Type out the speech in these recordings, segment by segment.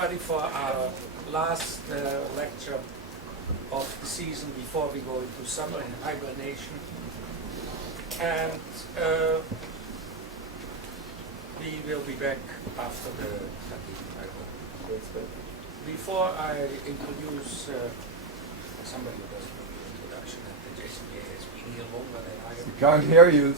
Ready for our last lecture of the season before we go into summer hibernation, and we will be back after the Before I introduce somebody who doesn't do the introduction, and the JCPA has been here longer than I have. Can't hear you.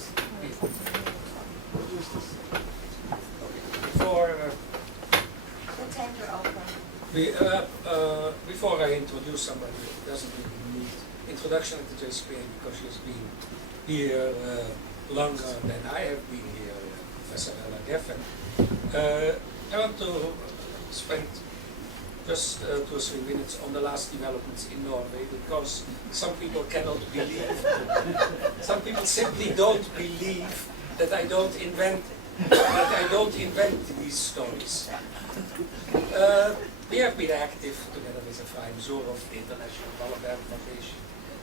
Before I introduce somebody who doesn't really need introduction at the JCPA because she has been here longer than I have been here, Professor Rela Geffen, I want to spend just 2 or 3 minutes on the last developments in Norway, because some people cannot believe, some people simply don't believe that I don't invent these stories. We have been active together with Ephraim Zorov, the International Wallenberg Foundation,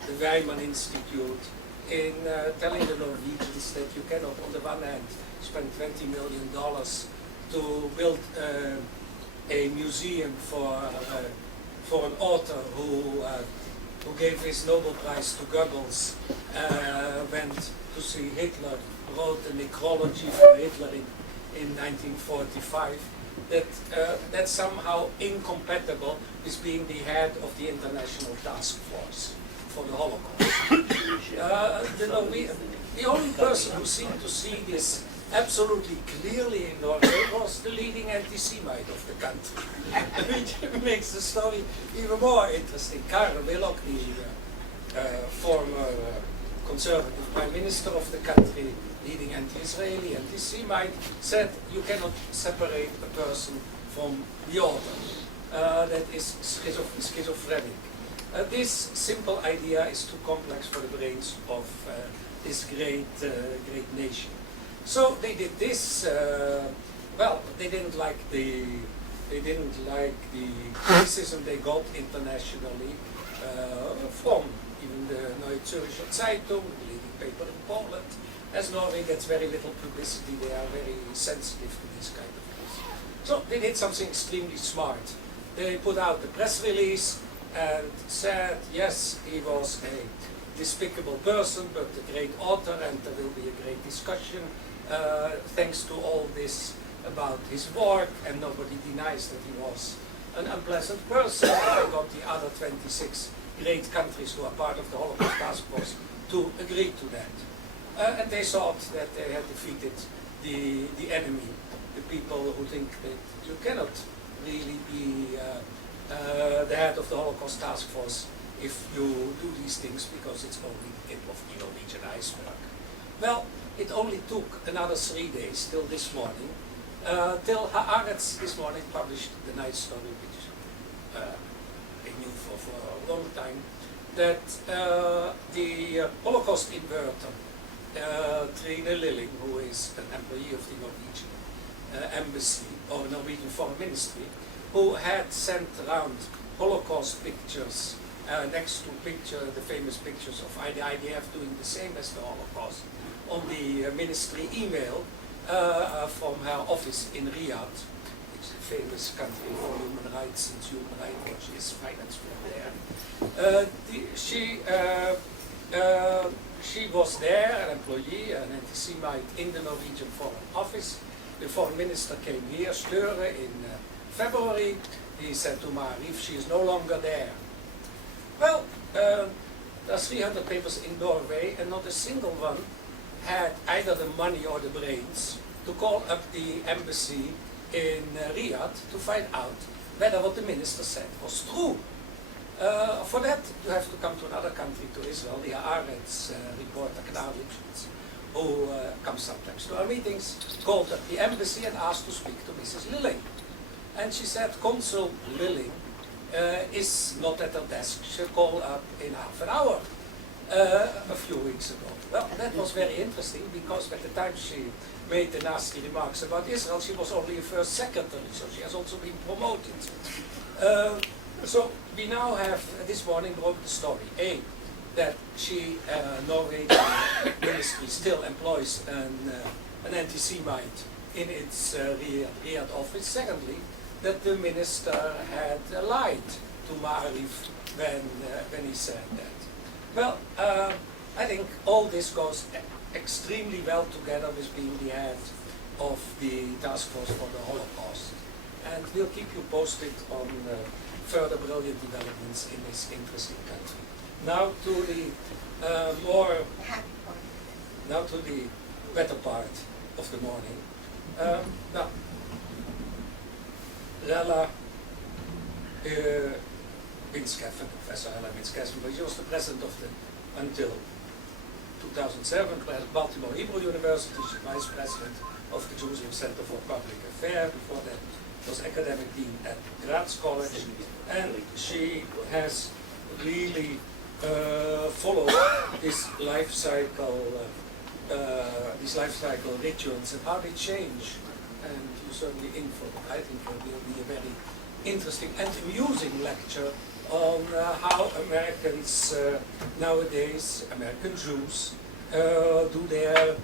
the Weiman Institute, in telling the Norwegians that you cannot, on the one hand, spend $20 million to build a museum for an author who gave his Nobel Prize to Goebbels, went to see Hitler, wrote a necrology for Hitler in 1945. That's somehow incompatible with being the head of the International Task Force for the Holocaust. The only person who seemed to see this absolutely clearly in Norway was the leading anti-Semite of the country, which makes the story even more interesting. Karel Willoch, the former conservative prime minister of the country, leading anti-Israeli, anti-Semite, said you cannot separate a person from the author. That is schizophrenic. This simple idea is too complex for the brains of this great nation. So they did this. Well, they didn't like the criticism they got internationally from even the Neue Zürcher Zeitung, the leading paper in Poland. As Norway gets very little publicity, they are very sensitive to these kind of things. So they did something extremely smart. They put out the press release and said, yes, he was a despicable person, but a great author, and there will be a great discussion thanks to all this about his work, and nobody denies that he was an unpleasant person. They got the other 26 great countries who are part of the Holocaust Task Force to agree to that. And they thought that they had defeated the enemy, the people who think that you cannot really be the head of the Holocaust Task Force if you do these things, because it's only the tip of the Norwegian iceberg. Well, it only took another 3 days, till this morning, till Haaretz this morning published the nice story, which they knew for a long time, that the Holocaust inverter, Trine Lilling, who is an employee of the Norwegian embassy or Norwegian Foreign Ministry, who had sent around Holocaust pictures next to the famous pictures of the IDF doing the same as the Holocaust on the ministry email from her office in Riyadh, which is a famous country for human rights, since Human Rights Watch is financed from there. She was there, an employee, an anti-Semite in the Norwegian Foreign Office. The Foreign Minister came here, Störe, in February. He said to Maarif, she is no longer there. Well, there are 300 papers in Norway, and not a single one had either the money or the brains to call up the embassy in Riyadh to find out whether what the minister said was true. For that, you have to come to another country, to Israel. The Haaretz reporter, Knavlich, who comes sometimes to our meetings, called up the embassy and asked to speak to Mrs. Lilling. And she said, Consul Lilling is not at her desk. She'll call up in half an hour, a few weeks ago. Well, that was very interesting, because at the time she made the nasty remarks about Israel, she was only a first secretary, so she has also been promoted. So we now have, this morning, broke the story. A, that Norwegian ministry still employs an anti-Semite in its Riyadh office. Secondly, that the minister had lied to Maariv when he said that. Well, I think all this goes extremely well together with being the head of the task force for the Holocaust. And we'll keep you posted on further brilliant developments in this interesting country. Now to the now to the better part of the morning. Now, Rela Geffen, Professor Rela Geffen, but she was the president of the, until 2007, Baltimore Hebrew University. She's vice president of the Jerusalem Center for Public Affairs. Before that, was academic dean at Graz College, and she has really followed this life cycle rituals and how they change. And you certainly I think it will be a very interesting and amusing lecture on how Americans nowadays, American Jews, do their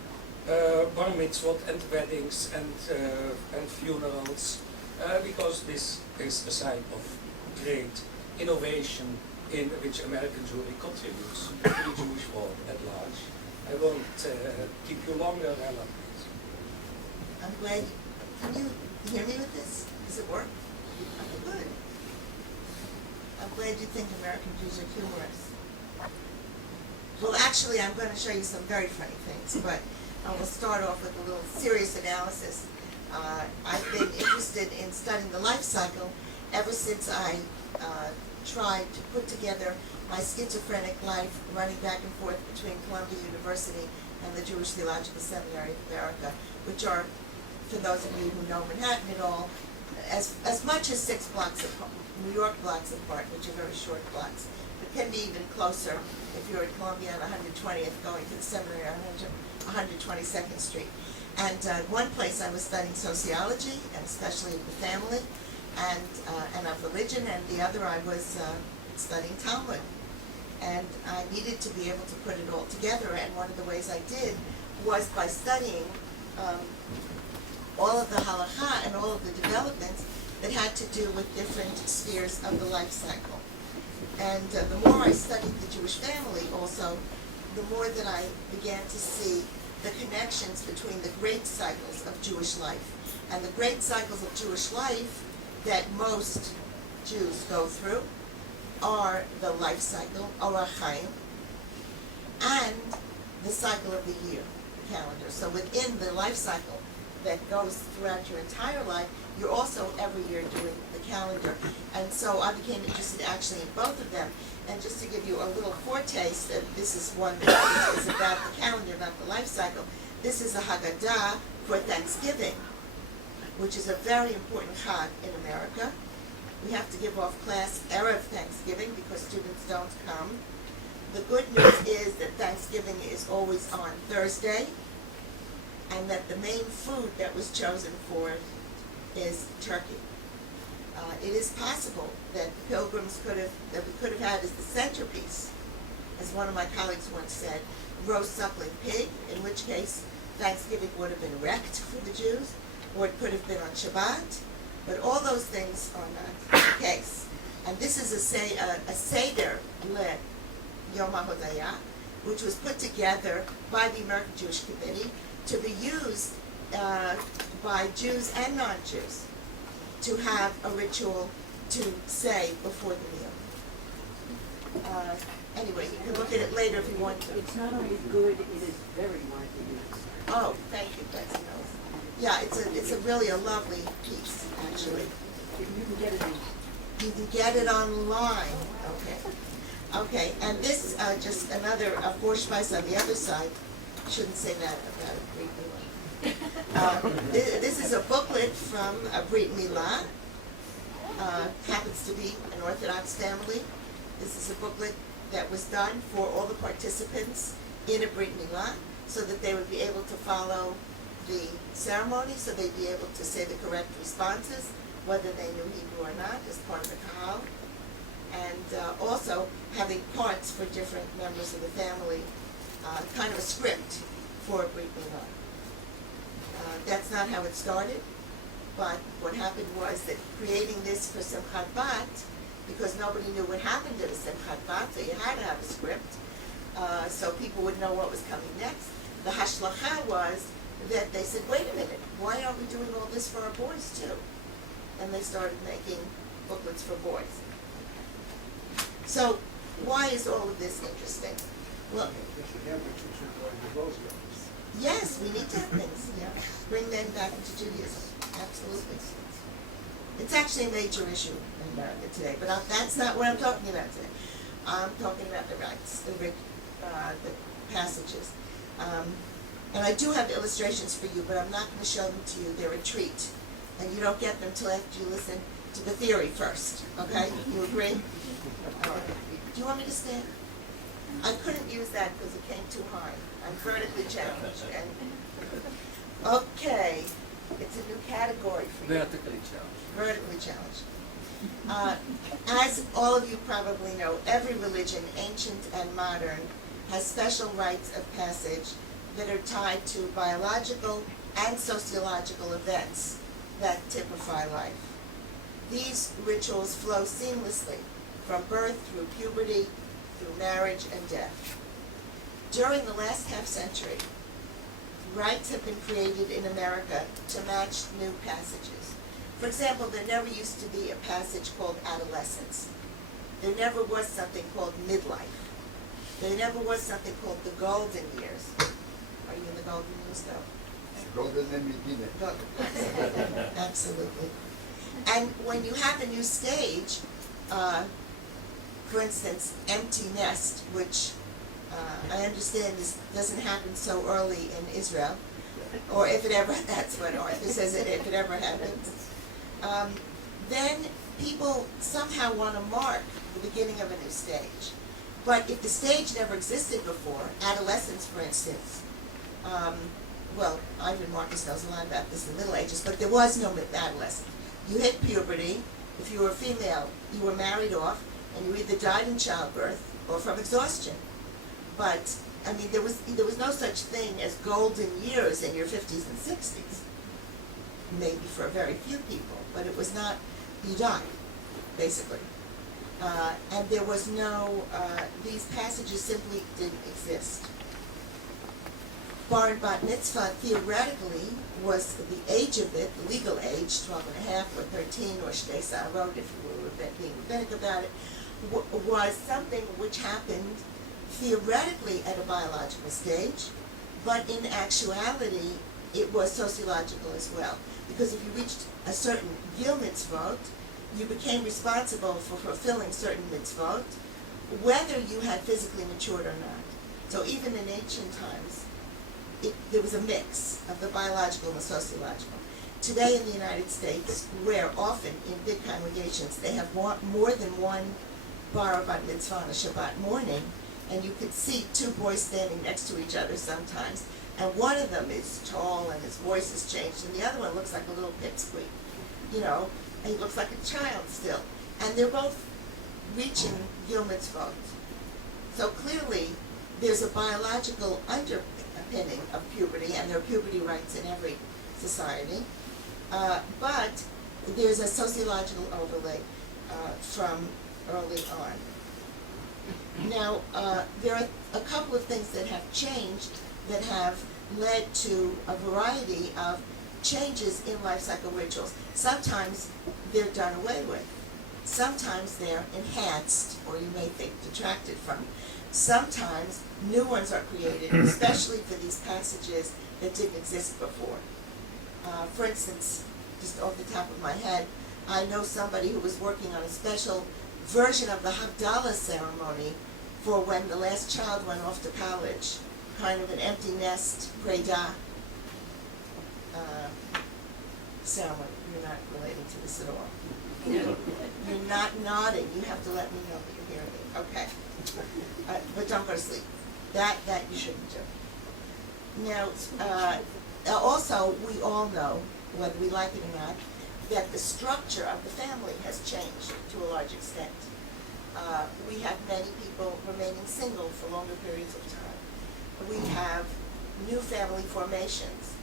bar mitzvot and weddings and funerals, because this is a sign of great innovation in which American Jewry contributes to the Jewish world at large. I won't keep you longer, Rela, please. I'm glad. Can you hear me with this? Does it work? Okay, good. I'm glad you think American Jews are humorous. Well, actually, I'm going to show you some very funny things, but I will start off with a little serious analysis. I've been interested in studying the life cycle ever since I tried to put together my schizophrenic life running back and forth between Columbia University and the Jewish Theological Seminary of America, which are, for those of you who know Manhattan at all, as much as 6 blocks apart, New York blocks apart, which are very short blocks. It can be even closer if you're at Columbia on 120th going to the seminary on 122nd Street. And one place I was studying sociology, and especially of the family, and of religion, and the other I was studying Talmud. And I needed to be able to put it all together, and one of the ways I did was by studying all of the halakha and all of the developments that had to do with different spheres of the life cycle. And the more I studied the Jewish family also, the more that I began to see the connections between the great cycles of Jewish life. And the great cycles of Jewish life that most Jews go through are the life cycle, Orach Chaim, and the cycle of the year, calendar. So within the life cycle that goes throughout your entire life, you're also every year doing the calendar. And so I became interested actually in both of them. And just to give you a little foretaste, this is one that is about the calendar, not the life cycle. This is a Haggadah for Thanksgiving, which is a very important Chag in America. We have to give off class Erev Thanksgiving because students don't come. The good news is that Thanksgiving is always on Thursday, and that the main food that was chosen for it is turkey. It is possible that pilgrims that we could have had as the centerpiece, as one of my colleagues once said, roast suckling pig, in which case Thanksgiving would have been wrecked for the Jews, or it could have been on Shabbat, but all those things are not the case. And this is a Seder Le Yom HaHodayah, which was put together by the American Jewish Committee to be used by Jews and non-Jews to have a ritual to say before the meal. Anyway, you can look at it later if you want to. It's not only good, it is very widely used. Oh, thank you, Betsy Mills. Yeah, it's a really a lovely piece, actually. You can get it in. You can get it online. Okay, and this, just another Vorspeise on the other side. Shouldn't say that about a Brit Milah. This is a booklet from a Brit Milah. Happens to be an Orthodox family. This is a booklet that was done for all the participants in a Brit Milah so that they would be able to follow the ceremony, so they'd be able to say the correct responses, whether they knew Hebrew or not, as part of the Kahal. And also having parts for different members of the family, kind of a script for a Brit Milah. That's not how it started. But what happened was that creating this for Simchat Bat, because nobody knew what happened to the Simchat Bat, so you had to have a script, so people would know what was coming next. The hashlacha was that they said, wait a minute, why aren't we doing all this for our boys too? And they started making booklets for boys. So why is all of this interesting? Well, yes, we need to have things, yeah. Bring men back into Judaism, absolutely. It's actually a major issue in America today, but that's not what I'm talking about today. I'm talking about the rites, the passages. And I do have illustrations for you, but I'm not going to show them to you. They're a treat. And you don't get them till after you listen to the theory first, okay? You agree? All right. Do you want me to stand? I couldn't use that because it came too high. I'm vertically challenged. Okay, it's a new category for you. Vertically challenged. Vertically challenged. As all of you probably know, every religion, ancient and modern, has special rites of passage that are tied to biological and sociological events that typify life. These rituals flow seamlessly from birth through puberty, through marriage and death. During the last half-century, rites have been created in America to match new passages. For example, there never used to be a passage called Adolescence. There never was something called midlife. There never was something called the golden years. Are you in the golden years though? Golden and beginning. Absolutely. And when you have a new stage, for instance, empty nest, which I understand this doesn't happen so early in Israel, or if it ever, that's what Arthur says, if it ever happens, then people somehow want to mark the beginning of a new stage. But if the stage never existed before, adolescence, for instance, well, Ivan Marcus knows a lot about this in the Middle Ages, but there was no adolescence. You hit puberty. If you were a female, you were married off, and you either died in childbirth or from exhaustion. But, I mean, there was no such thing as golden years in your 50s and 60s. Maybe for very few people, but it was not, you died, basically. And there was no, these passages simply didn't exist. Bar and bat mitzvah theoretically was the age of it, the legal age, 12 and a half or 13 or shtei sarot, if you were being rabbinic about it, was something which happened theoretically at a biological stage, but in actuality it was sociological as well. Because if you reached a certain gil mitzvot, you became responsible for fulfilling certain mitzvot, whether you had physically matured or not. So even in ancient times, there was a mix of the biological and the sociological. Today in the United States, where often in big congregations they have more than one bar or bat mitzvah on a Shabbat morning, and you could see two boys standing next to each other sometimes, and one of them is tall and his voice has changed, and the other one looks like a little pipsqueak, you know, and he looks like a child still. And they're both reaching gil mitzvot. So clearly, there's a biological underpinning of puberty, and there are puberty rites in every society, but there's a sociological overlay from early on. Now, there are a couple of things that have changed that have led to a variety of changes in life cycle rituals. Sometimes they're done away with. Sometimes they're enhanced, or you may think detracted from. Sometimes new ones are created, especially for these passages that didn't exist before. For instance, just off the top of my head, I know somebody who was working on a special version of the Havdalah ceremony for when the last child went off to college, kind of an empty nest, Preda ceremony. You're not relating to this at all. You're not nodding. You have to let me know that you're hearing me. Okay. But don't go to sleep. That you shouldn't do. Now, also, we all know, whether we like it or not, that the structure of the family has changed to a large extent. We have many people remaining single for longer periods of time. We have new family formations.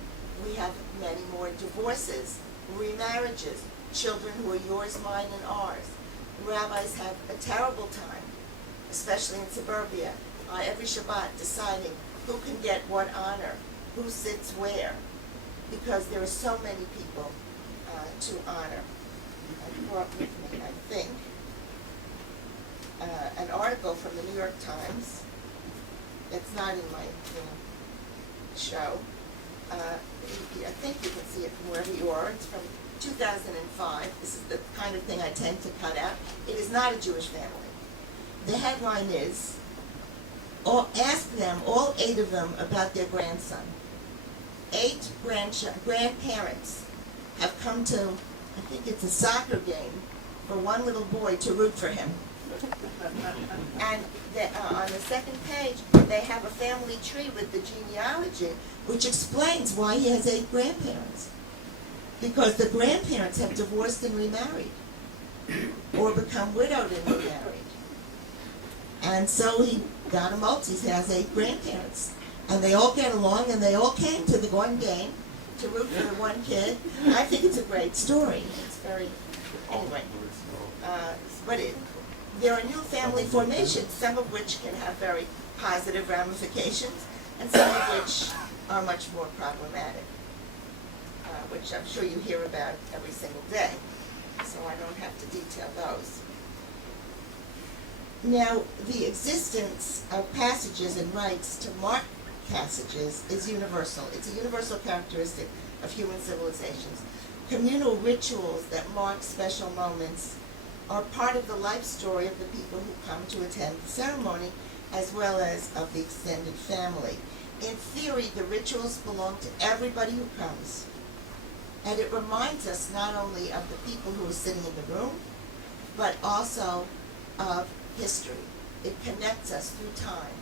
We have many more divorces remarriages, children who are yours, mine, and ours. Rabbis have a terrible time, especially in suburbia, every Shabbat deciding who can get what honor, who sits where, because there are so many people to honor. I brought with me, I think, an article from the New York Times. It's not in my show. I think you can see it from wherever you are. It's from 2005. This is the kind of thing I tend to cut out. It is not a Jewish family. The headline is, ask them, all 8 of them, about their grandson. 8 grandparents have come to, I think it's a soccer game, for one little boy to root for him. And on the second page, they have a family tree with the genealogy, which explains why he has 8 grandparents. Because the grandparents have divorced and remarried, or become widowed and remarried. And so he got a multis, he has 8 grandparents. And they all get along, and they all came to the one game to root for the one kid. I think it's a great story. It's very, anyway. There are new family formations, some of which can have very positive ramifications, and some of which are much more problematic, which I'm sure you hear about every single day, so I don't have to detail those. Now, the existence of passages and rites to mark passages is universal. It's a universal characteristic of human civilizations. Communal rituals that mark special moments are part of the life story of the people who come to attend the ceremony, as well as of the extended family. In theory, the rituals belong to everybody who comes. And it reminds us not only of the people who are sitting in the room, but also of history. It connects us through time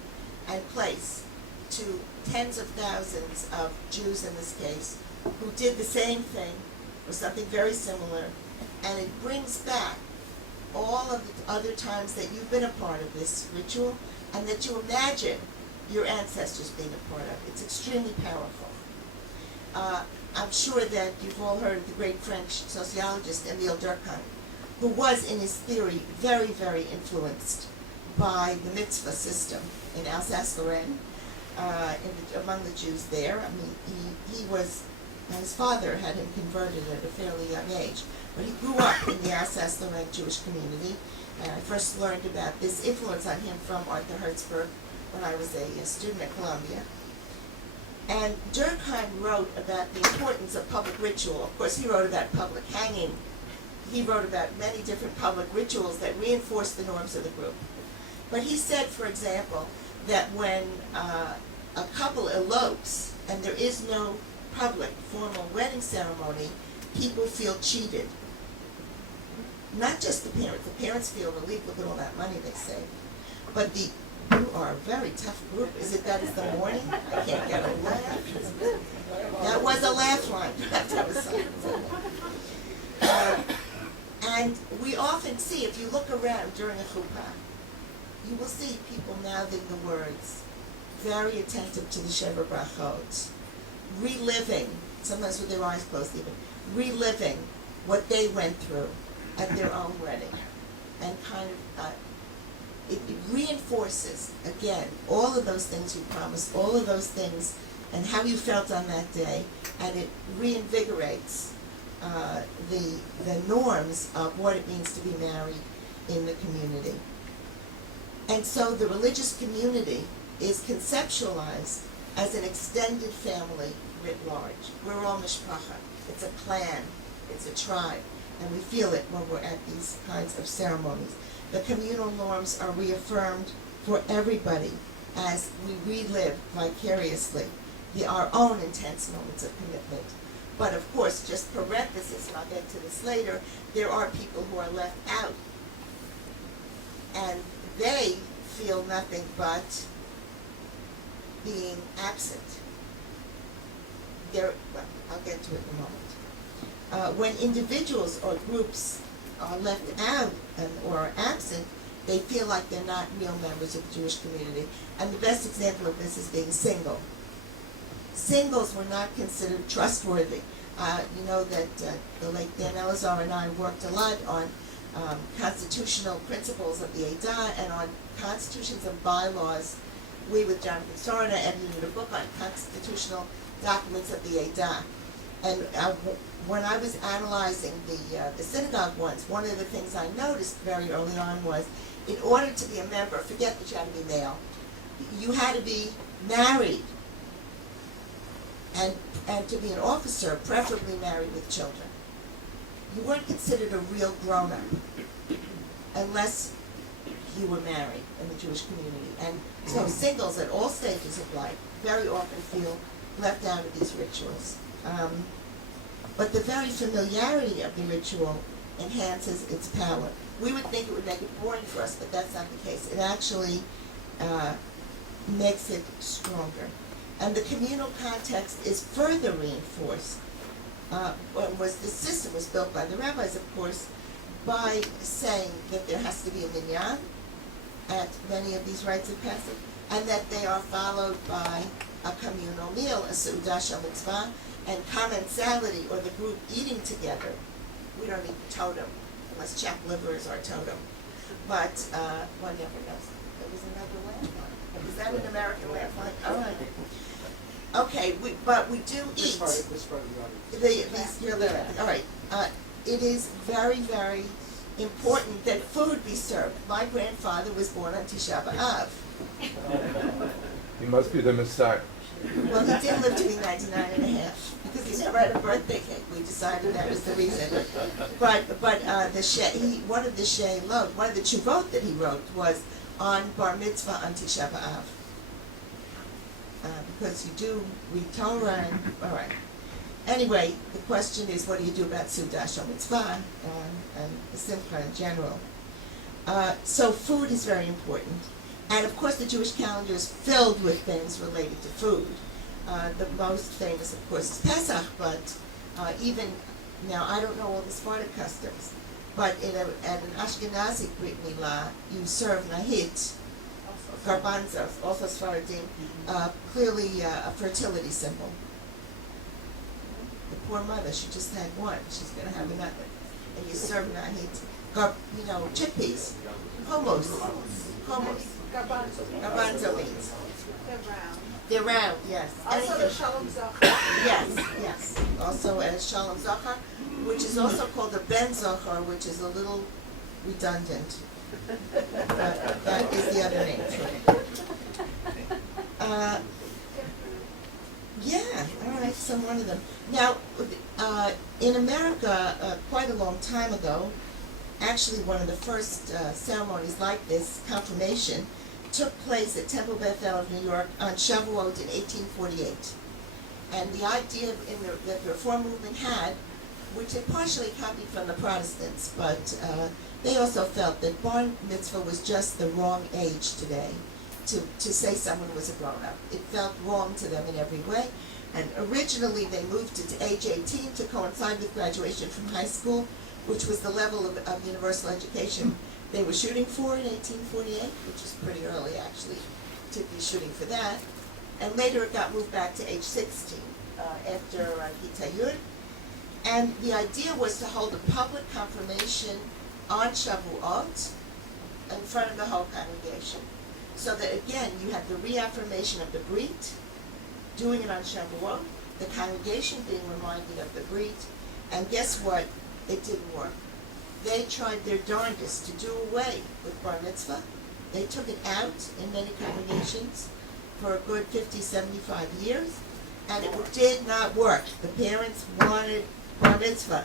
and place to tens of thousands of Jews in this case, who did the same thing or something very similar, and it brings back all of the other times that you've been a part of this ritual and that you imagine your ancestors being a part of. It's extremely powerful. I'm sure that you've all heard of the great French sociologist Émile Durkheim, who was, in his theory, very, very influenced by the mitzvah system in Alsace-Lorraine, among the Jews there. I mean, he was, his father had him converted at a fairly young age, but he grew up in the Alsace-Lorraine Jewish community, and I first learned about this influence on him from Arthur Hertzberg when I was a student at Columbia. And Durkheim wrote about the importance of public ritual. Of course, he wrote about public hanging. He wrote about many different public rituals that reinforce the norms of the group. But he said, for example, that when a couple elopes and there is no public formal wedding ceremony, people feel cheated. Not just the parents feel relieved, look at all that money they save, but you are a very tough group. Is it that it's the morning? I can't get a laugh. That was a laugh line. That was something. And we often see, if you look around during a chuppah, you will see people mouthing the words, very attentive to the Sheva Brachot, reliving, sometimes with their eyes closed even, reliving what they went through at their own wedding. And kind of, it reinforces, again, all of those things you promised, all of those things, and how you felt on that day, and it reinvigorates the norms of what it means to be married in the community. And so the religious community is conceptualized as an extended family writ large. We're all mishpacha. It's a clan. It's a tribe. And we feel it when we're at these kinds of ceremonies. The communal norms are reaffirmed for everybody as we relive vicariously our own intense moments of commitment. But of course, just parenthesis, and I'll get to this later, there are people who are left out. And they feel nothing but being absent. Well, I'll get to it in a moment. When individuals or groups are left out or are absent, they feel like they're not real members of the Jewish community. And the best example of this is being single. Singles were not considered trustworthy. You know that the late Dan Elazar and I worked a lot on constitutional principles of the Eidah and on constitutions and bylaws. We, with Jonathan Sorna, edited a book on constitutional documents of the Eidah. And when I was analyzing the synagogue ones, one of the things I noticed very early on was, in order to be a member, forget that you had to be male, you had to be married, and to be an officer, preferably married with children. You weren't considered a real grown-up unless you were married in the Jewish community. And so singles at all stages of life very often feel left out of these rituals. But the very familiarity of the ritual enhances its power. We would think it would make it boring for us, but that's not the case. It actually makes it stronger. And the communal context is further reinforced. The system was built by the rabbis, of course, by saying that there has to be a minyan at many of these rites of passage, and that they are followed by a communal meal, a seudah shel mitzvah, and commensality, or the group eating together. We don't eat totem, unless chapped liver is our totem. But one never knows. There was another landmark. Was that an American landmark? All right. Okay, but we do eat. This part of the audience. You're there. All right. It is very, very important that food be served. My grandfather was born on Tisha B'Av. He must be the Messiah. Well, he did live to be 99 and a half because he never had a birthday cake. We decided that was the reason. But one of the Sheilot, one of the tshuvot that he wrote was on bar mitzvah on Tisha B'Av. Because you do read Torah and, all right. Anyway, the question is, what do you do about Seudah Shel Mitzvah and the Simcha in general? So food is very important. And of course the Jewish calendar is filled with things related to food. The most famous, of course, is Pesach, but even, now I don't know all the Sephardic customs, but at an Ashkenazi Brit Milah, you serve nahit, garbanzos, also Sephardim, clearly a fertility symbol. The poor mother, she just had one, she's going to have another. And you serve nahit, chickpeas, hummus, garbanzo beans. They're round. They're round, yes. Also the Shalom Zachar. Yes. Also as Shalom Zachar, which is also called the Ben Zachar, which is a little redundant. But that is the other name for it. All right, so one of them. Now, in America, quite a long time ago, actually one of the first ceremonies like this, confirmation, took place at Temple Beth El of New York on Shavuot in 1848. And the idea that the Reform movement had, which it partially copied from the Protestants, but they also felt that bar mitzvah was just the wrong age today to say someone was a grown-up. It felt wrong to them in every way. And originally they moved it to age 18 to coincide with graduation from high school, which was the level of universal education they were shooting for in 1848, which is pretty early actually to be shooting for that. And later it got moved back to age 16 after Gita Yud. And the idea was to hold a public confirmation on Shavuot in front of the whole congregation. So that again, you had the reaffirmation of the Brit, doing it on Shavuot, the congregation being reminded of the Brit, and guess what? It didn't work. They tried their darndest to do away with bar mitzvah. They took it out in many congregations for a good 50, 75 years, and it did not work. The parents wanted bar mitzvah.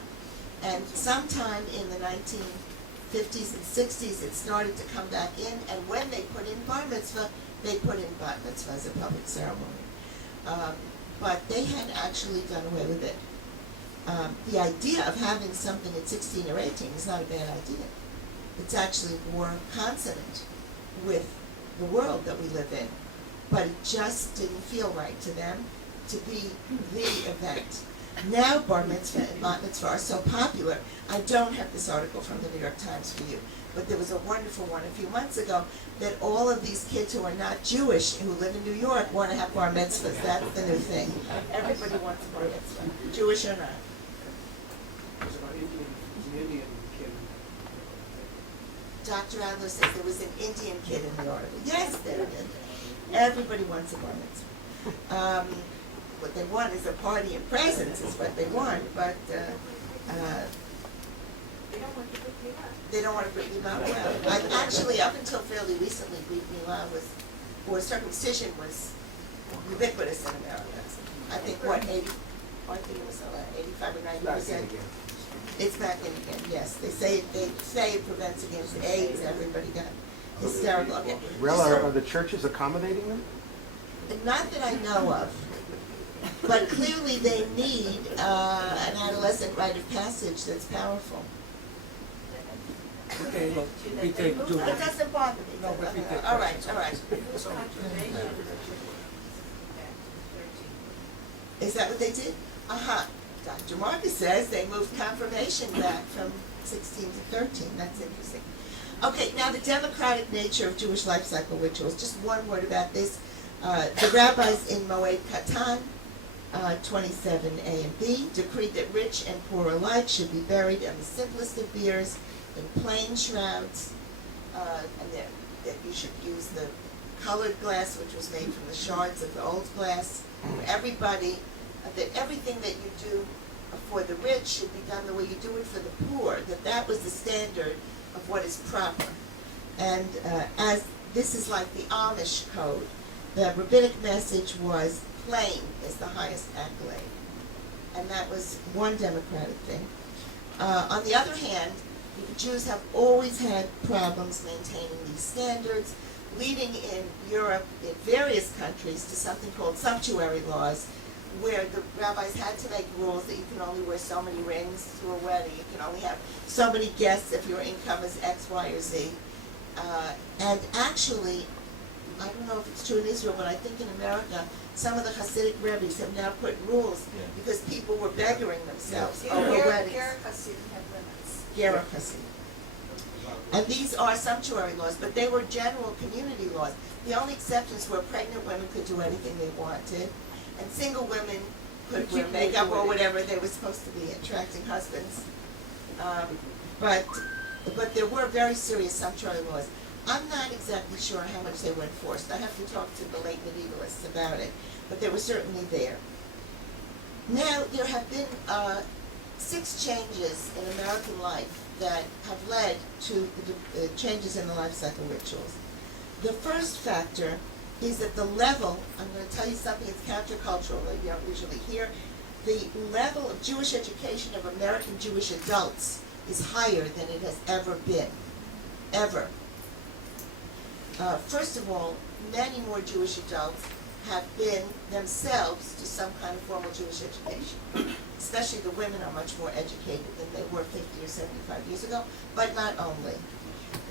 And sometime in the 1950s and 60s, it started to come back in, and when they put in bar mitzvah, they put in bat mitzvah as a public ceremony. But they had actually done away with it. The idea of having something at 16 or 18 is not a bad idea. It's actually more consonant with the world that we live in. But it just didn't feel right to them to be the event. Now bar mitzvah and bat mitzvah are so popular. I don't have this article from the New York Times for you, but there was a wonderful one a few months ago that all of these kids who are not Jewish, who live in New York, want to have bar mitzvahs. That's the new thing. Everybody wants bar mitzvah, Jewish or not. It's about Indian, it's an Indian kid. Dr. Adler says there was an Indian kid in the article. Yes, there is. Everybody wants a bar mitzvah. What they want is a party and presents is what they want, but They don't want to put me up. they don't want to bring you up. Well, actually, up until fairly recently, Brit Milah was, or circumcision was ubiquitous in America. I think what, 85 or 90%. It's back in again, yes. They say it prevents against AIDS. Everybody got hysterical. Okay. Rela, are the churches accommodating them? Not that I know of, but clearly they need an adolescent rite of passage that's powerful. Okay, look, we take It Judah. doesn't bother me. No, but we take All right, all right. So, Is that what they did? Dr. Marcus says they moved confirmation back from 16 to 13. That's interesting. Okay, now the democratic nature of Jewish life cycle rituals. Just one word about this. The rabbis in Moed Katan, 27a and b, decreed that rich and poor alike should be buried in the simplest of biers, in plain shrouds, and that you should use the colored glass, which was made from the shards of the old glass. Everybody, that everything that you do for the rich should be done the way you do it for the poor, that was the standard of what is proper. And as this is like the Amish code, the rabbinic message was plain is the highest accolade. And that was one democratic thing. On the other hand, the Jews have always had problems maintaining these standards, leading in Europe, in various countries, to something called sumptuary laws, where the rabbis had to make rules that you can only wear so many rings to a wedding, you can only have so many guests if your income is X, Y, or Z. And actually, I don't know if it's true in Israel, but I think in America, some of the Hasidic rabbis have now put rules because people were beggaring themselves over weddings. Ger Hasidim have limits. Ger Hasidim. And these are sumptuary laws, but they were general community laws. The only exceptions were pregnant women could do anything they wanted, and single women could wear makeup or whatever they were supposed to be, attracting husbands. But there were very serious sumptuary laws. I'm not exactly sure how much they were enforced. I have to talk to the late medievalists about it, but they were certainly there. Now, there have been 6 changes in American life that have led to the changes in the life cycle rituals. The first factor is that the level, I'm going to tell you something that's countercultural that you don't usually hear, the level of Jewish education of American Jewish adults is higher than it has ever been. Ever. First of all, many more Jewish adults have been themselves to some kind of formal Jewish education. Especially the women are much more educated than they were 50 or 75 years ago, but not only.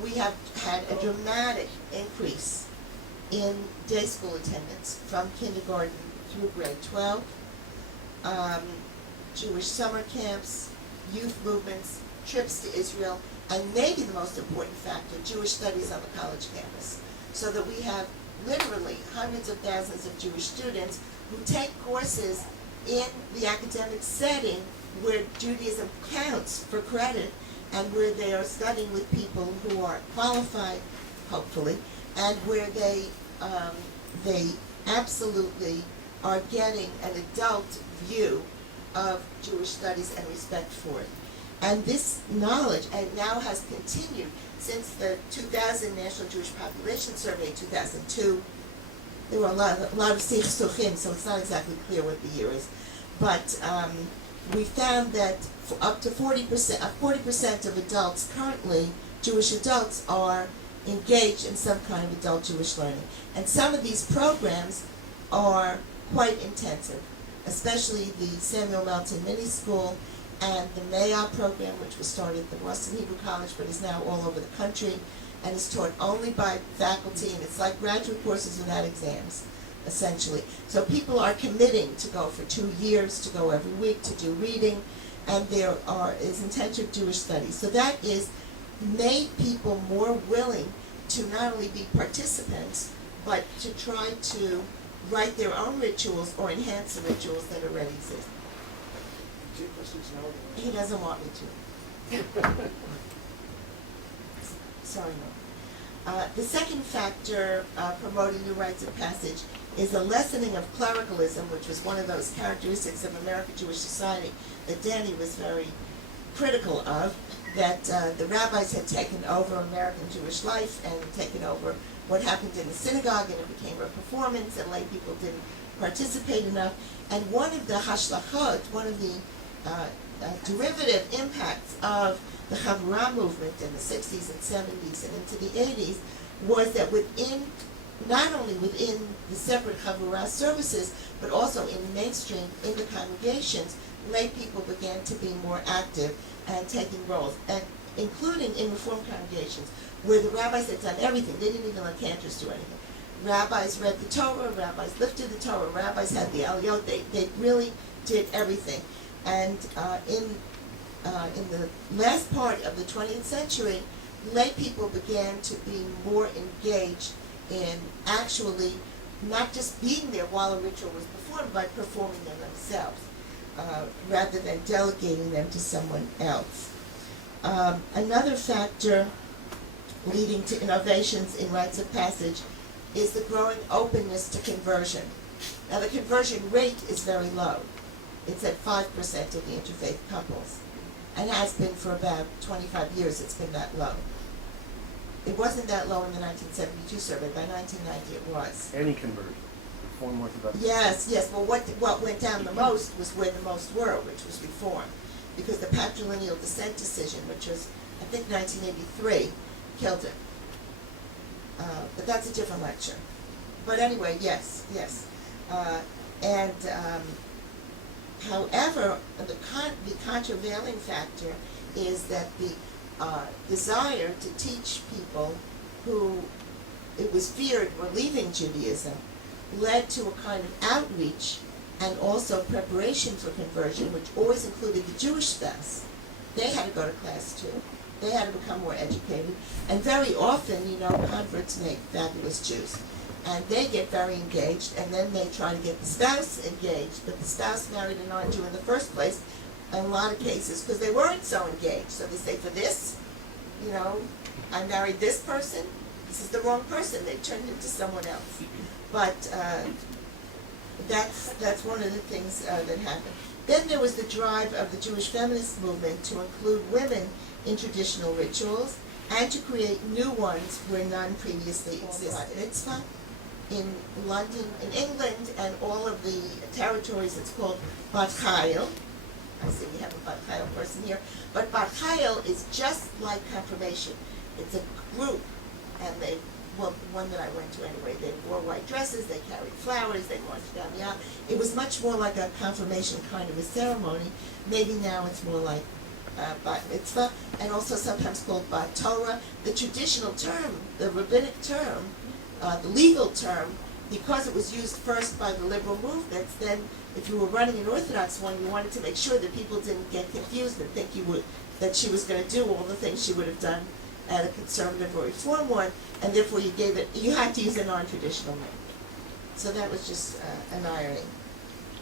We have had a dramatic increase in day school attendance from kindergarten through grade 12, Jewish summer camps, youth movements, trips to Israel, and maybe the most important factor, Jewish studies on the college campus. So that we have literally hundreds of thousands of Jewish students who take courses in the academic setting where Judaism counts for credit and where they are studying with people who are qualified, hopefully, and where they absolutely are getting an adult view of Jewish studies and respect for it. And this knowledge now has continued since the 2000 National Jewish Population Survey, 2002. There were a lot of sichsuchim, so it's not exactly clear what the year is. But we found that up to 40% of adults currently, Jewish adults, are engaged in some kind of adult Jewish learning. And some of these programs are quite intensive, especially the Samuel Melton Mini School and the Mayah program, which was started at the Boston Hebrew College but is now all over the country and is taught only by faculty, and it's like graduate courses without exams, essentially. So people are committing to go for 2 years, to go every week, to do reading, and there is intensive Jewish studies. So that is made people more willing to not only be participants, but to try to write their own rituals or enhance the rituals that already exist. He doesn't want me to. Sorry, no. The second factor promoting new rites of passage is the lessening of clericalism, which was one of those characteristics of American Jewish society that Danny was very critical of, that the rabbis had taken over American Jewish life and taken over what happened in the synagogue, and it became a performance, and lay people didn't participate enough. And one of the hashlachot, one of the derivative impacts of the Chavurah movement in the 60s and 70s and into the 80s was that within, not only within the separate Chavurah services, but also in mainstream, in the congregations, lay people began to be more active and taking roles, and including in Reform congregations, where the rabbis had done everything. They didn't even let cantors do anything. Rabbis read the Torah, rabbis lifted the Torah, rabbis had the aliyot, they really did everything. And in the last part of the 20th century, lay people began to be more engaged in actually not just being there while a ritual was performed, but performing them themselves, rather than delegating them to someone else. Another factor leading to innovations in rites of passage is the growing openness to conversion. Now, the conversion rate is very low. It's at 5% of the interfaith couples, and has been for about 25 years. It's been that low. It wasn't that low in the 1972 survey. By 1990 it was. Any conversion, Reform Orthodox. Yes. Well, what went down the most was where the most were, which was Reform. Because the patrilineal descent decision, which was, I think, 1983, killed it. But that's a different lecture. But anyway, yes. However, the countervailing factor is that the desire to teach people who it was feared were leaving Judaism led to a kind of outreach and also preparation for conversion, which always included the Jewish spouse. They had to go to class too. They had to become more educated. And very often, converts make fabulous Jews. And they get very engaged, and then they try to get the spouse engaged, but the spouse married a non-Jew in the first place, in a lot of cases, because they weren't so engaged. So they say, for this, I married this person, this is the wrong person. They turned into someone else. But that's one of the things that happened. Then there was the drive of the Jewish feminist movement to include women in traditional rituals and to create new ones where none previously existed. Mitzvah in London, in England, and all of the territories, it's called Bat Chayil. I see we have a Bat Chayil person here. But Bat Chayil is just like confirmation. It's a group, and the one that I went to anyway, they wore white dresses, they carried flowers, they marched down the aisle. It was much more like a confirmation kind of a ceremony. Maybe now it's more like Bat Mitzvah, and also sometimes called Bat Torah. The traditional term, the rabbinic term, the legal term, because it was used first by the liberal movements, then if you were running an Orthodox one, you wanted to make sure that people didn't get confused and think that she was going to do all the things she would have done at a conservative or reform one, and therefore you had to use a non-traditional name. So that was just an irony.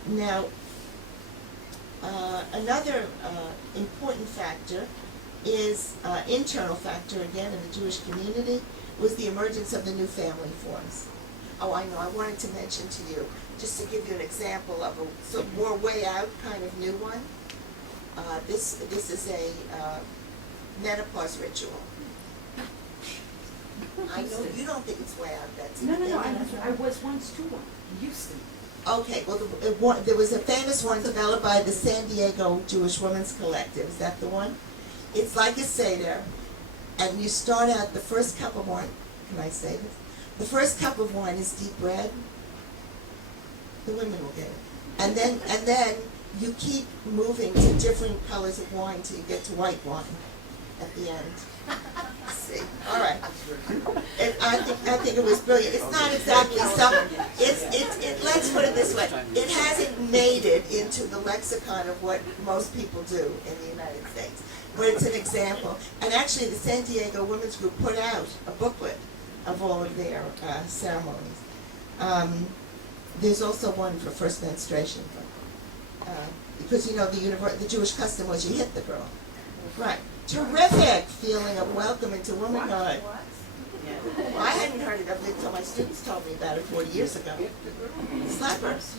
Now, another important factor is internal factor, again, in the Jewish community, was the emergence of the new family forms. Oh, I know, I wanted to mention to you, just to give you an example of a more way out kind of new one. This is a menopause ritual. I know you don't think it's way out, Betsy. No, I was once too one. Used to. Okay, well, there was a famous one developed by the San Diego Jewish Women's Collective. Is that the one? It's like a Seder, and you start out the first cup of wine. Can I say this? The first cup of wine is deep red. The women will get it. And then you keep moving to different colors of wine till you get to white wine at the end. See, all right. I think it was brilliant. It's not exactly so. Let's put it this way. It hasn't made it into the lexicon of what most people do in the United States, but it's an example. And actually, the San Diego Women's Group put out a booklet of all of their ceremonies. There's also one for first menstruation, but because the Jewish custom was you hit the girl. Right. Terrific feeling of welcome into womanhood. What? Well, I hadn't heard it of it until my students told me about it 40 years ago. Slappers.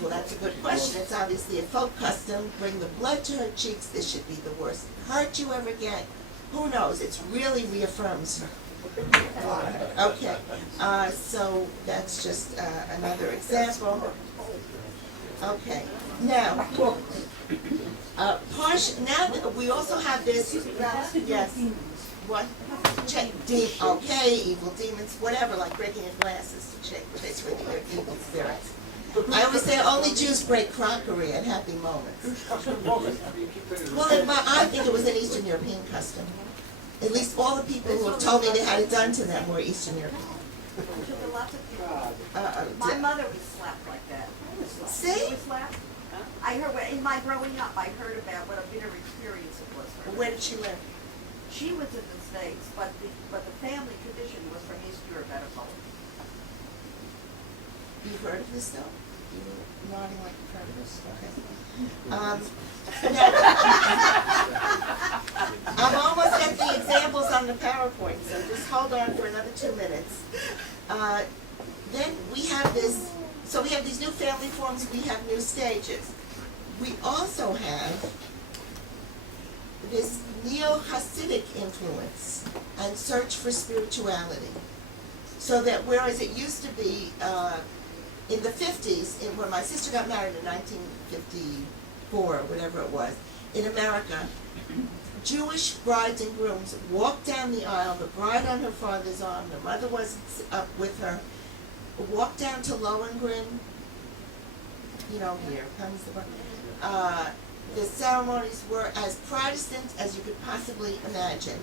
Well, that's a good question. It's obviously a folk custom. Bring the blood to her cheeks. This should be the worst hurt you ever get. Who knows? It really reaffirms her. Okay. So that's just another example. Okay. Now, now we also have this. Yes. What? Okay, evil demons, whatever, like breaking your glasses to check with this with your evil spirits. I always say only Jews break crockery at happy moments. Well, I think it was an Eastern European custom. At least all the people who have told me they had it done to them were Eastern European. My mother was slapped like that. See? She was slapped. I heard, in my growing up, I heard about what a bitter experience it was for her. Where did she live? She was in the States, but the family tradition was from East Europe at a Poland. You've heard of this though? You were nodding like you've heard of this? Okay. Now, I'm almost at the examples on the PowerPoint, so just hold on for another 2 minutes. Then we have this, so we have these new family forms, we have new stages. We also have this neo-Hasidic influence and search for spirituality. So that whereas it used to be in the 50s, when my sister got married in 1954, whatever it was, in America, Jewish brides and grooms walked down the aisle, the bride on her father's arm, the mother was up with her, walked down to Lohengrin, here comes the bride. The ceremonies were as Protestant as you could possibly imagine.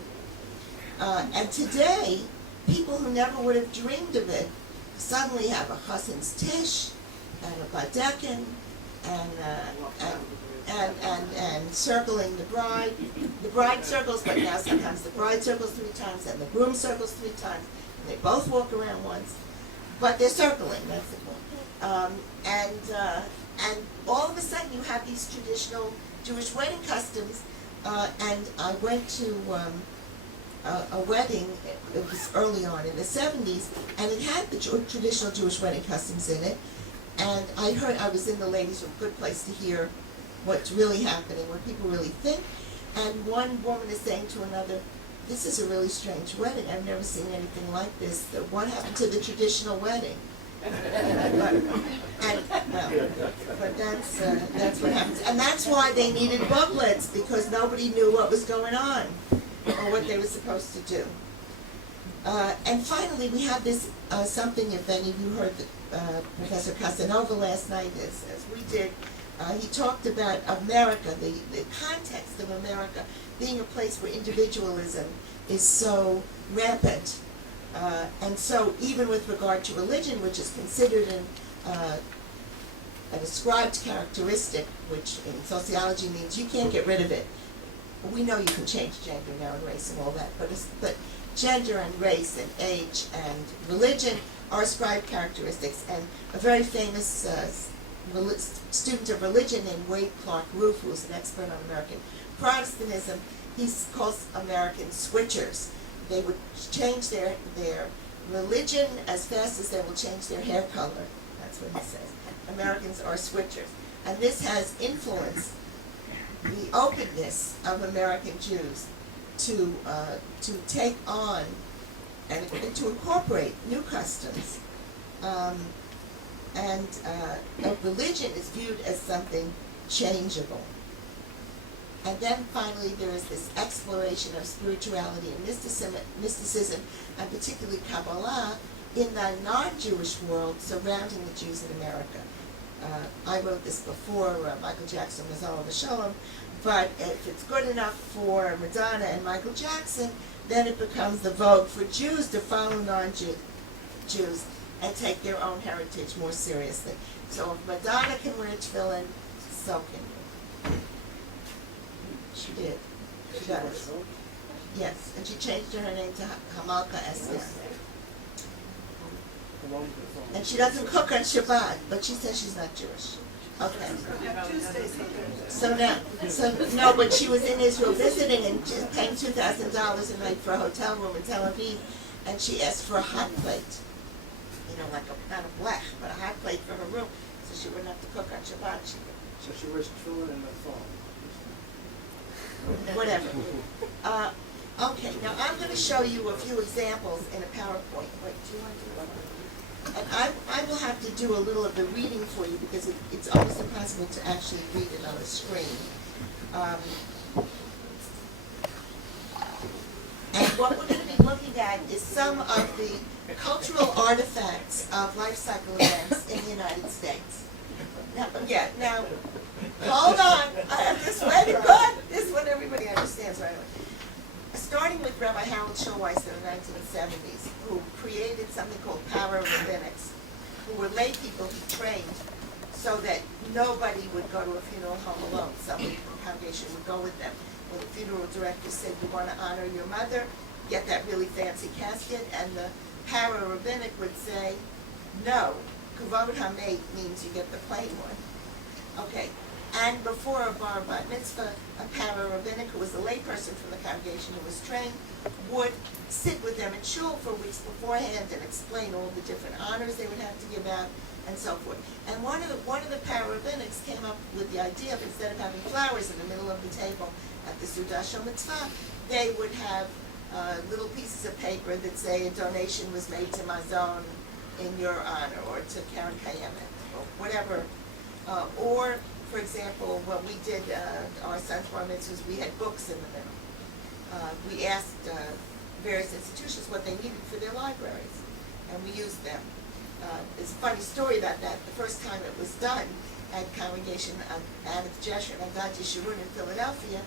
And today, people who never would have dreamed of it suddenly have a Chassan's Tish and a Badekin and circling the bride. The bride circles, but now sometimes the bride circles 3 times and the groom circles 3 times. And they both walk around once, but they're circling, that's the point. And all of a sudden you have these traditional Jewish wedding customs, and I went to a wedding, it was early on in the 70s, and it had the traditional Jewish wedding customs in it, and I was in the ladies' room, good place to hear what's really happening, what people really think, and one woman is saying to another, this is a really strange wedding, I've never seen anything like this, what happened to the traditional wedding? But that's what happens, and that's why they needed booklets, because nobody knew what was going on or what they were supposed to do. And finally, we have this something. If any of you heard Professor Casanova last night, as we did, he talked about America, the context of America being a place where individualism is so rampant. And so even with regard to religion, which is considered an ascribed characteristic, which in sociology means you can't get rid of it. We know you can change gender now and race and all that, but gender and race and age and religion are ascribed characteristics. And a very famous student of religion named Wade Clark Roof, who's an expert on American Protestantism, he calls Americans switchers. They would change their religion as fast as they will change their hair color. That's what he says. Americans are switchers. And this has influenced the openness of American Jews to take on and to incorporate new customs. Religion is viewed as something changeable. And then finally there is this exploration of spirituality and mysticism, and particularly Kabbalah, in the non-Jewish world surrounding the Jews in America. I wrote this before Michael Jackson was all the Shalom, but if it's good enough for Madonna and Michael Jackson, then it becomes the vogue for Jews to follow non-Jews and take their own heritage more seriously. So if Madonna can wear tefillin, so can you. She did. She does. Yes, and she changed her name to Hamalka Esther. And she doesn't cook on Shabbat, but she says she's not Jewish. Okay. Tuesdays. No, but she was in Israel visiting and she's paying $2,000 a night for a hotel room in Tel Aviv, and she asked for a hot plate. You know, like not a blech, but a hot plate for her room, so she wouldn't have to cook on Shabbat. So she wears tefillin in the fall. Whatever. Okay, now I'm going to show you a few examples in a PowerPoint. Wait, do you want to do one? And I will have to do a little of the reading for you because it's almost impossible to actually read it on the screen. And what we're going to be looking at is some of the cultural artifacts of life cycle events in the United States. Now, hold on. This one, good. This one everybody understands right away. Starting with Rabbi Harold Schulweiss in the 1970s, who created something called para-rabbinics, who were lay people he trained so that nobody would go to a funeral home alone. Somebody from the congregation would go with them. When the funeral director said, you want to honor your mother, get that really fancy casket, and the para-rabbinic would say, no, kavod hamet means you get the plain one. Okay. And before a bar bat mitzvah, a para-rabbinic, who was a layperson from the congregation who was trained, would sit with them in shul for weeks beforehand and explain all the different honors they would have to give out and so forth. And one of the para-rabbinics came up with the idea of, instead of having flowers in the middle of the table at the Sudah Shel Mitzvah, they would have little pieces of paper that say a donation was made to Mazon in your honor, or to Karen Kayemet, or whatever. Or, for example, when we did our son's bar mitzvahs, we had books in the middle. We asked various institutions what they needed for their libraries, and we used them. There's a funny story about that. The first time it was done at Congregation Adolescence Gesher and Adat Yeshurun in Philadelphia,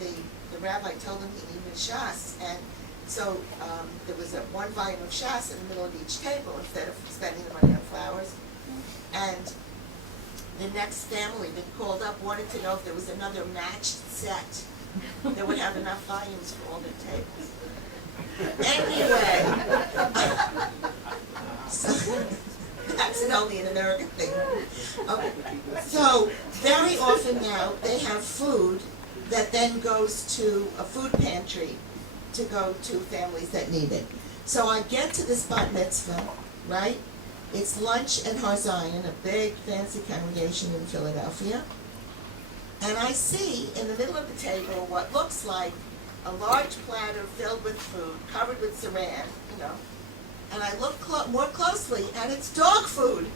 the rabbi told him he needed Shas, and so there was one volume of Shas in the middle of each table instead of spending the money on flowers. And the next family that called up wanted to know if there was another matched set that would have enough volumes for all their tables. Anyway, so that's only an American thing. Okay. So very often now they have food that then goes to a food pantry to go to families that need it. So I get to this bat mitzvah, right? It's lunch at Har Zion, a big fancy congregation in Philadelphia. And I see in the middle of the table what looks like a large platter filled with food, covered with saran, you know. And I look more closely, and it's dog food.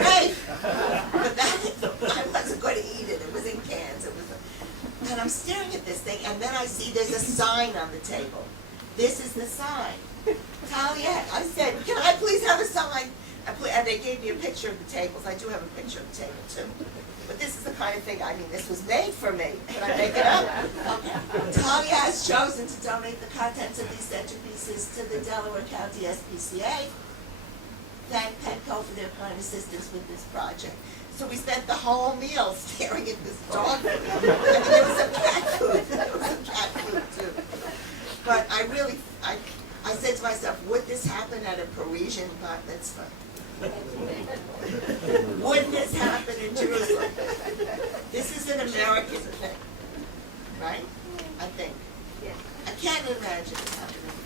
Right? But I wasn't going to eat it. It was in cans. And I'm staring at this thing, and then I see there's a sign on the table. This is the sign. Talia, I said, can I please have a sign? And they gave me a picture of the tables. I do have a picture of the table, too. But this is the kind of thing, I mean, this was made for me. Can I make it up? Okay. Talia has chosen to donate the contents of these centerpieces to the Delaware County SPCA. Thank Petco for their kind assistance with this project. So we spent the whole meal staring at this dog food. I mean, there was some cat food. There was some cat food, too. But I said to myself, would this happen at a Parisian bat mitzvah? Would this happen in Jerusalem? This is an American thing, right? I think. Yeah. I can't imagine it happening.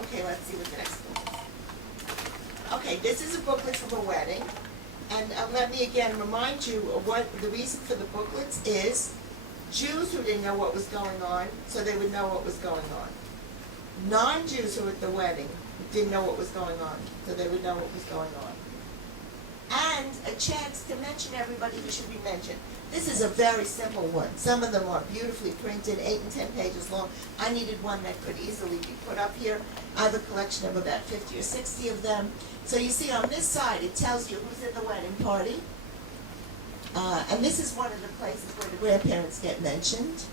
Okay, let's see what the next one is. Okay, this is a booklet from a wedding. And let me again remind you of what the reason for the booklets is. Jews who didn't know what was going on, so they would know what was going on. Non-Jews who were at the wedding didn't know what was going on, so they would know what was going on. And a chance to mention everybody who should be mentioned. This is a very simple one. Some of them are beautifully printed, 8 and 10 pages long. I needed one that could easily be put up here. I have a collection of about 50 or 60 of them. So you see on this side, it tells you who's in the wedding party. And this is one of the places where the grandparents get mentioned.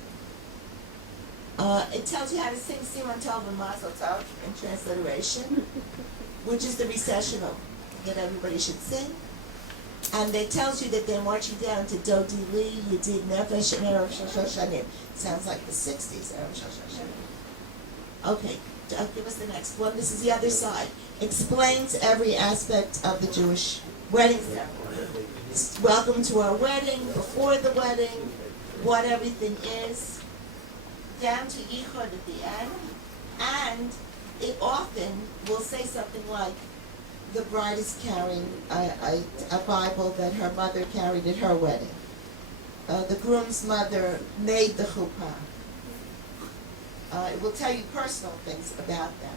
It tells you how to sing Simon Tov and Mazel Tov in transliteration, which is the recessional that everybody should sing. And it tells you that they're marching down to Dodi Li, Yedid Nefesh, and Erev Shal Shanim. Sounds like the 60s, Erev Shal Shanim. Okay, give us the next one. This is the other side. explains every aspect of the Jewish wedding ceremony. Welcome to our wedding, before the wedding, what everything is, down to Yichud at the end, and it often will say something like, the bride is carrying a Bible that her mother carried at her wedding. The groom's mother made the chuppah. It will tell you personal things about them.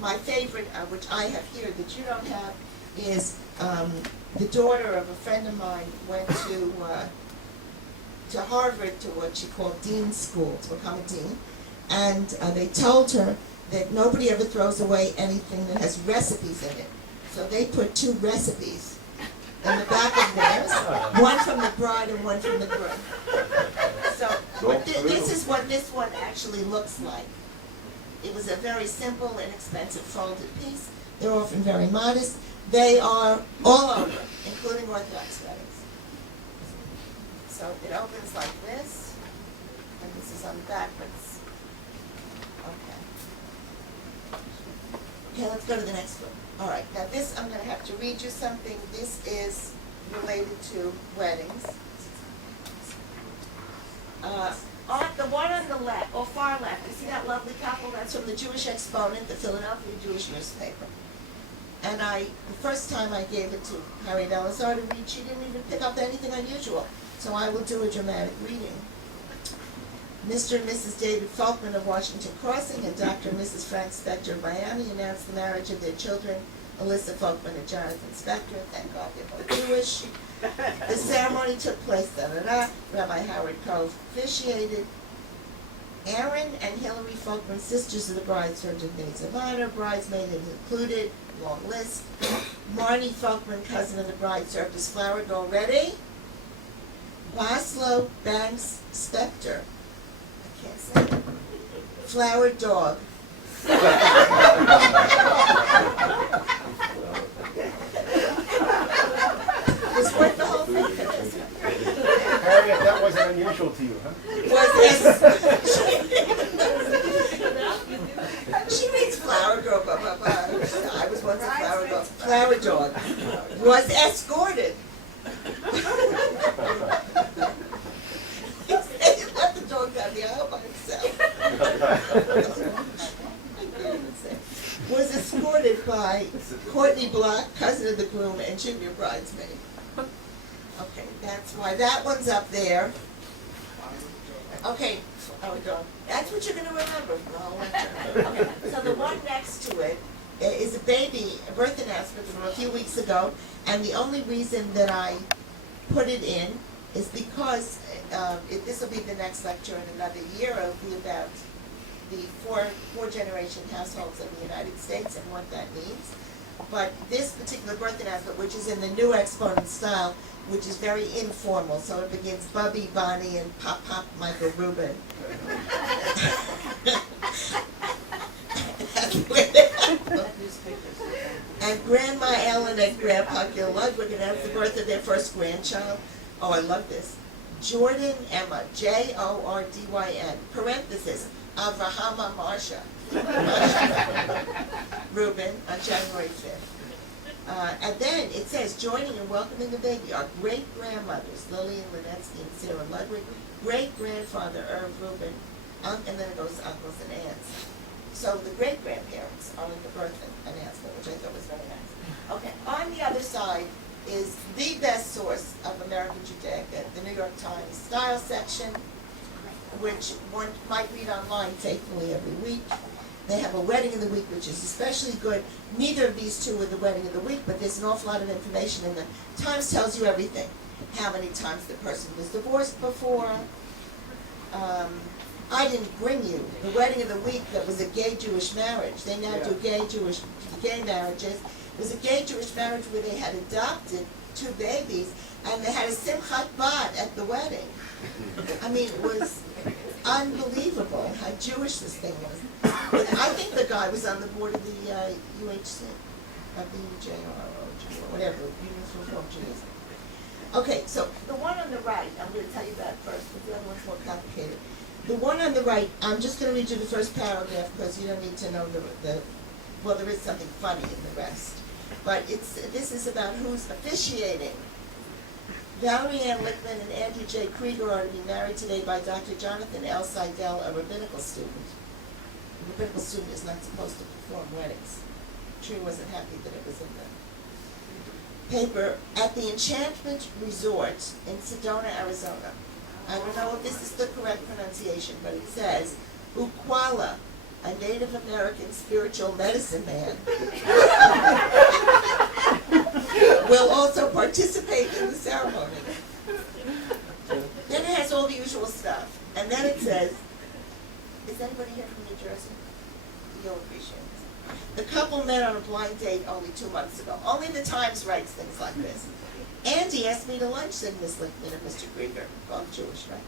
My favorite, which I have here that you don't have, is the daughter of a friend of mine went to Harvard, to what she called dean school, to become a dean, and they told her that nobody ever throws away anything that has recipes in it. So they put 2 recipes in the back of theirs, one from the bride and one from the groom. So this is what this one actually looks like. It was a very simple, inexpensive folded piece. They're often very modest. They are all over, including Orthodox weddings. So it opens like this, and this is on the back, but it's okay. Okay, let's go to the next one. All right, now this, I'm going to have to read you something. This is related to weddings. On the one on the left, or far left, you see that lovely couple? That's from the Jewish Exponent, the Philadelphia Jewish newspaper. And the first time I gave it to Harriet Elazar to read, she didn't even pick up anything unusual. So I will do a dramatic reading. Mr. and Mrs. David Folkman of Washington Crossing and Dr. and Mrs. Frank Spector of Miami announced the marriage of their children, Alyssa Folkman and Jonathan Spector. Thank God they're both Jewish. The ceremony took place, Rabbi Howard Cove officiated. Aaron and Hillary Folkman, sisters of the bride, served in maids of honor. Bridesmaids included, long list. Marnie Folkman, cousin of the bride, served as flower girl. Ready? Laszlo Banks Spector. I can't say it. Flower dog. It's worth the whole thing. Harriet, that wasn't unusual to you, huh? She reads flower girl, blah, blah, blah. I was once a flower girl. Flower dog. Was escorted. They let the dog down the aisle by himself. Was escorted by Courtney Block, cousin of the groom, and junior bridesmaid. Okay, that's why that one's up there. Okay, oh, dog. That's what you're going to remember from the whole lecture. Okay, so the one next to it is a birth announcement from a few weeks ago, and the only reason that I put it in is because this will be the next lecture in another year. It'll be about the four generation households of the United States and what that means. But this particular birth announcement, which is in the New Exponent style, which is very informal, so it begins Bubby, Bonnie, and Pop Pop Michael Rubin. And Grandma Ellen and Grandpa Gil Ludwig announced the birth of their first grandchild. Oh, I love this. Jordan Emma, Jordyn, parenthesis, Avrahama Marsha Rubin on January 5th. And then it says, joining and welcoming the baby are great-grandmothers, Lillian, Linetsky, and Sarah Ludwig, great-grandfather, Irv Rubin, and then it goes to uncles and aunts. So the great-grandparents are in the birth announcement, which I thought was very nice. Okay, on the other side is the best source of American Judaica, the New York Times style section, which one might read online faithfully every week. They have a wedding of the week, which is especially good. Neither of these two are the wedding of the week, but there's an awful lot of information in the Times. Tells you everything. How many times the person was divorced before. I didn't bring you the wedding of the week that was a gay Jewish marriage. They now do gay marriages. It was a gay Jewish marriage where they had adopted 2 babies, and they had a simchat bat at the wedding. I mean, it was unbelievable how Jewish this thing was. But I think the guy was on the board of the UHC, of the UJRO, or whatever, Universal Reform Judaism. Okay, so the one on the right, I'm going to tell you that first, but the other one's more complicated. The one on the right, I'm just going to read you the first paragraph because you don't need to know the well, there is something funny in the rest. But this is about who's officiating. Valerie Ann Lichtman and Andrew J. Krieger are to be married today by Dr. Jonathan L. Seidel, a rabbinical student. A rabbinical student is not supposed to perform weddings. Tree wasn't happy that it was in the paper. At the Enchantment Resort in Sedona, Arizona. I don't know if this is the correct pronunciation, but it says, Ukwala, a Native American spiritual medicine man, will also participate in the ceremony. Then it has all the usual stuff. And then it says, is anybody here from New Jersey? You'll appreciate this. The couple met on a blind date only 2 months ago. Only the Times writes things like this. Andy asked me to lunch, said Miss Lichtman and Mr. Krieger, both Jewish, right?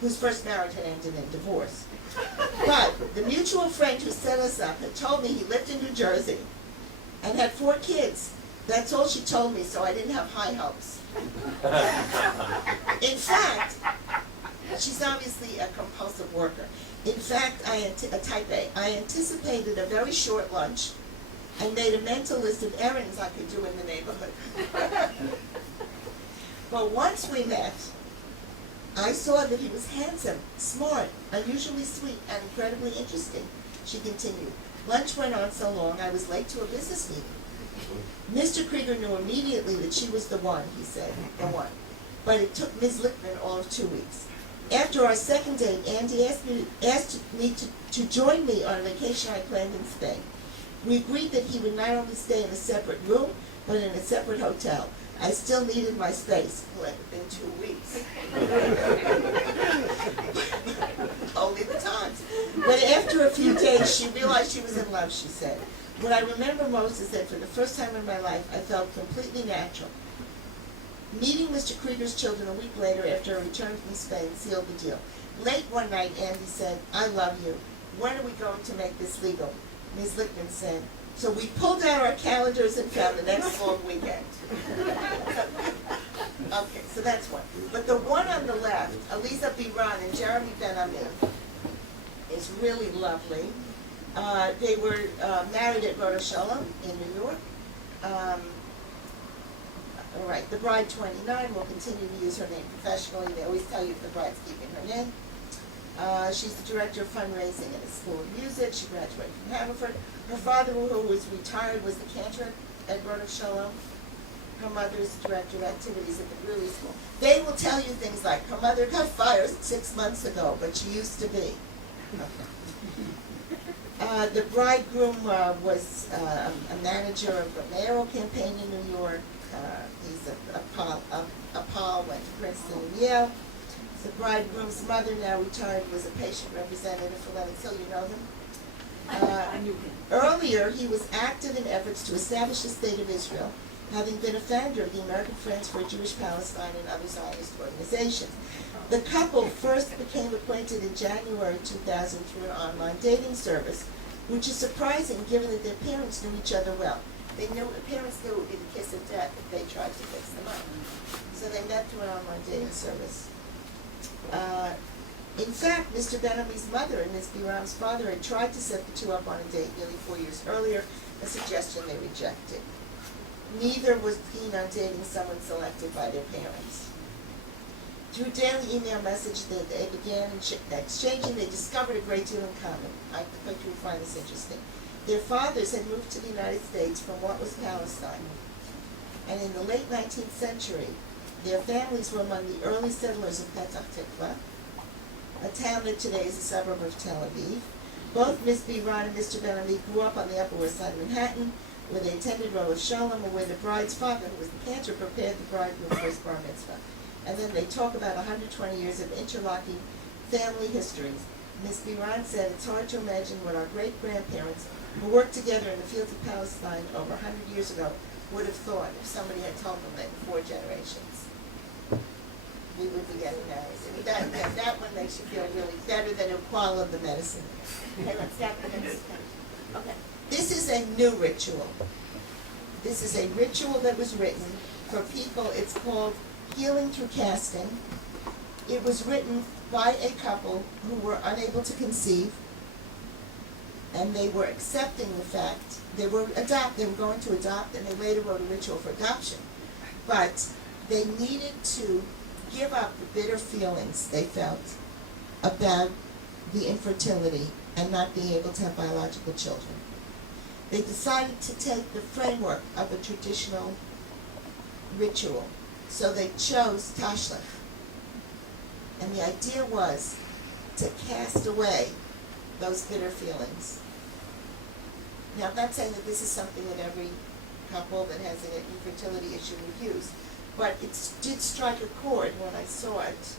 Whose first marriage had ended in divorce. But the mutual friend who set us up had told me he lived in New Jersey and had 4 kids. That's all she told me, so I didn't have high hopes. In fact, she's obviously a compulsive worker. In fact, a type A. I anticipated a very short lunch and made a mental list of errands I could do in the neighborhood. But once we met, I saw that he was handsome, smart, unusually sweet, and incredibly interesting. She continued. Lunch went on so long, I was late to a business meeting. Mr. Krieger knew immediately that she was the one, he said, the one. But it took Ms. Lichtman all of 2 weeks. After our second date, Andy asked me to join me on a vacation I planned in Spain. We agreed that he would not only stay in a separate room, but in a separate hotel. I still needed my space. Well, it had been 2 weeks. Only the times. But after a few days, she realized she was in love, she said. What I remember most is that for the first time in my life, I felt completely natural. Meeting Mr. Krieger's children a week later after a return from Spain sealed the deal. Late one night, Andy said, I love you. When are we going to make this legal? Ms. Lichtman said, so we pulled out our calendars and found the next long weekend. Okay, so that's one. But the one on the left, Aliza Biran and Jeremy Ben-Amin, is really lovely. They were married at Rite in New York. All right, the bride 29 will continue to use her name professionally. They always tell you if the bride's keeping her name. She's the director of fundraising at a school of music. She graduated from Haverford. Her father, who was retired, was the cantor at Rite Shalom. Her mother is the director of activities at the Brewery School. They will tell you things like, her mother got fired 6 months ago, but she used to be. The bridegroom was a manager of the mayoral campaign in New York. He's a Paul, went to Princeton and Yale. The bridegroom's mother, now retired, was a patient representative for Lenox Hill. You know him? I knew him. Earlier, he was active in efforts to establish the State of Israel, having been a founder of the American Friends for Jewish Palestine and other Zionist organizations. The couple first became acquainted in January 2000 through an online dating service, which is surprising given that their parents knew each other well. They knew, the parents knew it would be the kiss of death if they tried to fix them up. So they met through an online dating service. In fact, Mr. Benami's mother and Ms. Biram's father had tried to set the two up on a date nearly 4 years earlier, a suggestion they rejected. Neither was keen on dating someone selected by their parents. Through daily email messages that they began exchanging, they discovered a great deal in common. I think you would find this interesting. Their fathers had moved to the United States from what was Palestine. And in the late 19th century, their families were among the early settlers of Petah Tikva, a town that today is a suburb of Tel Aviv. Both Ms. Biran and Mr. Ben-Ami grew up on the Upper West Side of Manhattan, where they attended Rela Shalom, and where the bride's father, who was the cantor, prepared the bridegroom for his bar mitzvah. And then they talk about 120 years of interlocking family histories. Ms. Biran said, it's hard to imagine what our great-grandparents, who worked together in the fields of Palestine over 100 years ago, would have thought if somebody had told them that in 4 generations we would be getting married. And that one makes you feel really better than a qual of the medicine. Okay, let's get the next one. Okay. This is a new ritual. This is a ritual that was written for people. It's called Healing Through Casting. It was written by a couple who were unable to conceive, and they were accepting the fact, they were going to adopt, and they later wrote a ritual for adoption. But they needed to give up the bitter feelings they felt about the infertility and not being able to have biological children. They decided to take the framework of a traditional ritual. So they chose Tashlich. And the idea was to cast away those bitter feelings. Now, I'm not saying that this is something that every couple that has an infertility issue would use, but it did strike a chord when I saw it.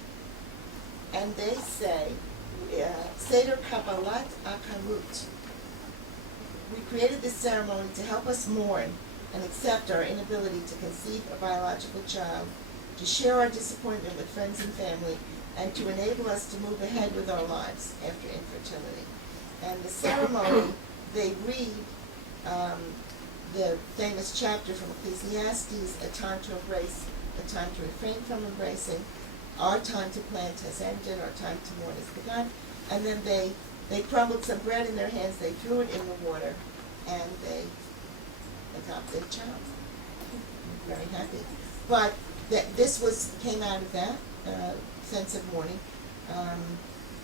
And they say, Seder Kabbalat Akamut. We created this ceremony to help us mourn and accept our inability to conceive a biological child, to share our disappointment with friends and family, and to enable us to move ahead with our lives after infertility. And the ceremony, they read the famous chapter from Ecclesiastes, a time to embrace, a time to refrain from embracing, our time to plant has ended, our time to mourn has begun, and then they crumbled some bread in their hands, they threw it in the water, and they adopted a child. Very happy. But this came out of that sense of mourning.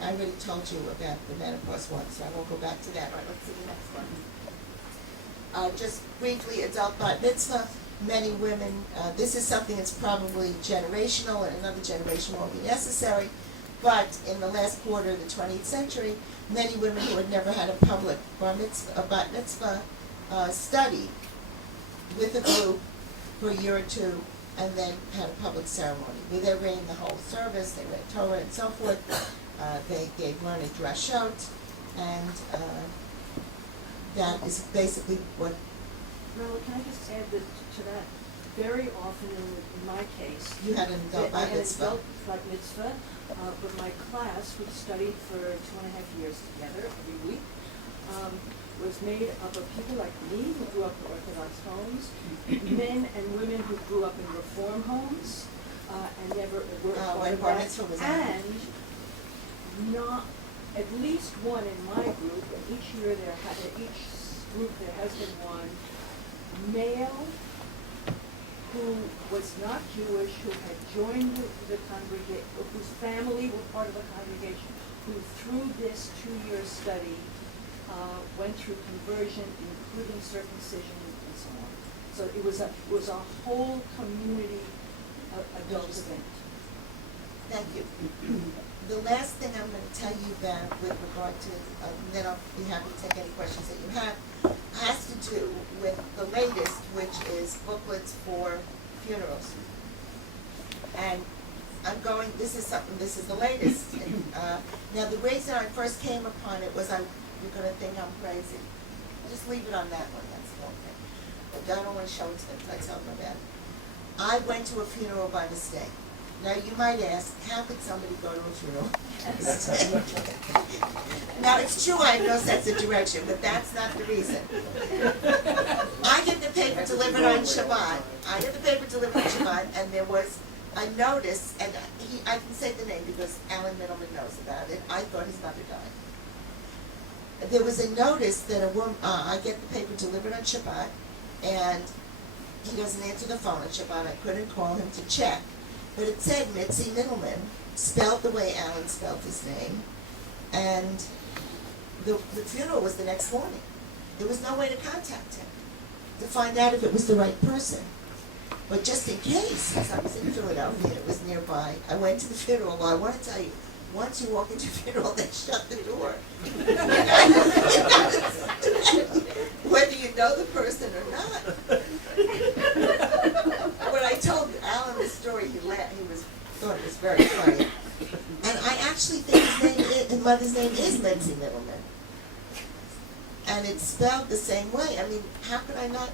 I already told you about the menopause one, so I won't go back to that. All right, let's see the next one. Just briefly, adult bat mitzvah. Many women, this is something that's probably generational, and another generation won't be necessary. But in the last quarter of the 20th century, many women who had never had a public bat mitzvah studied with a group for a year or two, and then had a public ceremony where they ran the whole service, they read Torah and so forth, they gave learned drashot, and that is basically what... Rela, can I just add to that? Very often in my case, You had an adult bat mitzvah. I had an adult bat mitzvah, but my class, we studied for 2.5 years together every week, was made up of people like me who grew up in Orthodox homes, men and women who grew up in Reform homes, and never were part of that, and not at least one in my group, and each group there has been one male who was not Jewish, who had joined the congregation, whose family were part of the congregation, who through this 2-year study went through conversion, including circumcision and so on. So it was a whole community adult event. Thank you. The last thing I'm going to tell you about with regard to, and then I'll be happy to take any questions that you have, has to do with the latest, which is booklets for funerals. And this is the latest. And, now the reason I first came upon it was you're going to think I'm crazy. Just leave it on that one, that's the whole thing. But I don't want to show it to them until I tell them about it. I went to a funeral by mistake. Now you might ask, how could somebody go to a funeral by mistake? Now it's true I have no sense of direction, but that's not the reason. I get the paper delivered on Shabbat. And there was a notice, and I can say the name because Alan Middleman knows about it. I thought his mother died. There was a notice that a woman, I get the paper delivered on Shabbat, and he doesn't answer the phone on Shabbat. I couldn't call him to check. But it said Mitzi Middleman, spelled the way Alan spelled his name, and the funeral was the next morning. There was no way to contact him to find out if it was the right person. But just in case, since I was in Philadelphia and it was nearby, I went to the funeral. Well, I want to tell you, once you walk into a funeral, they shut the door. Whether you know the person or not. When I told Alan the story, he laughed. Thought it was very funny. And I actually think his mother's name is Mitzi Middleman. And it's spelled the same way. I mean, how could I not?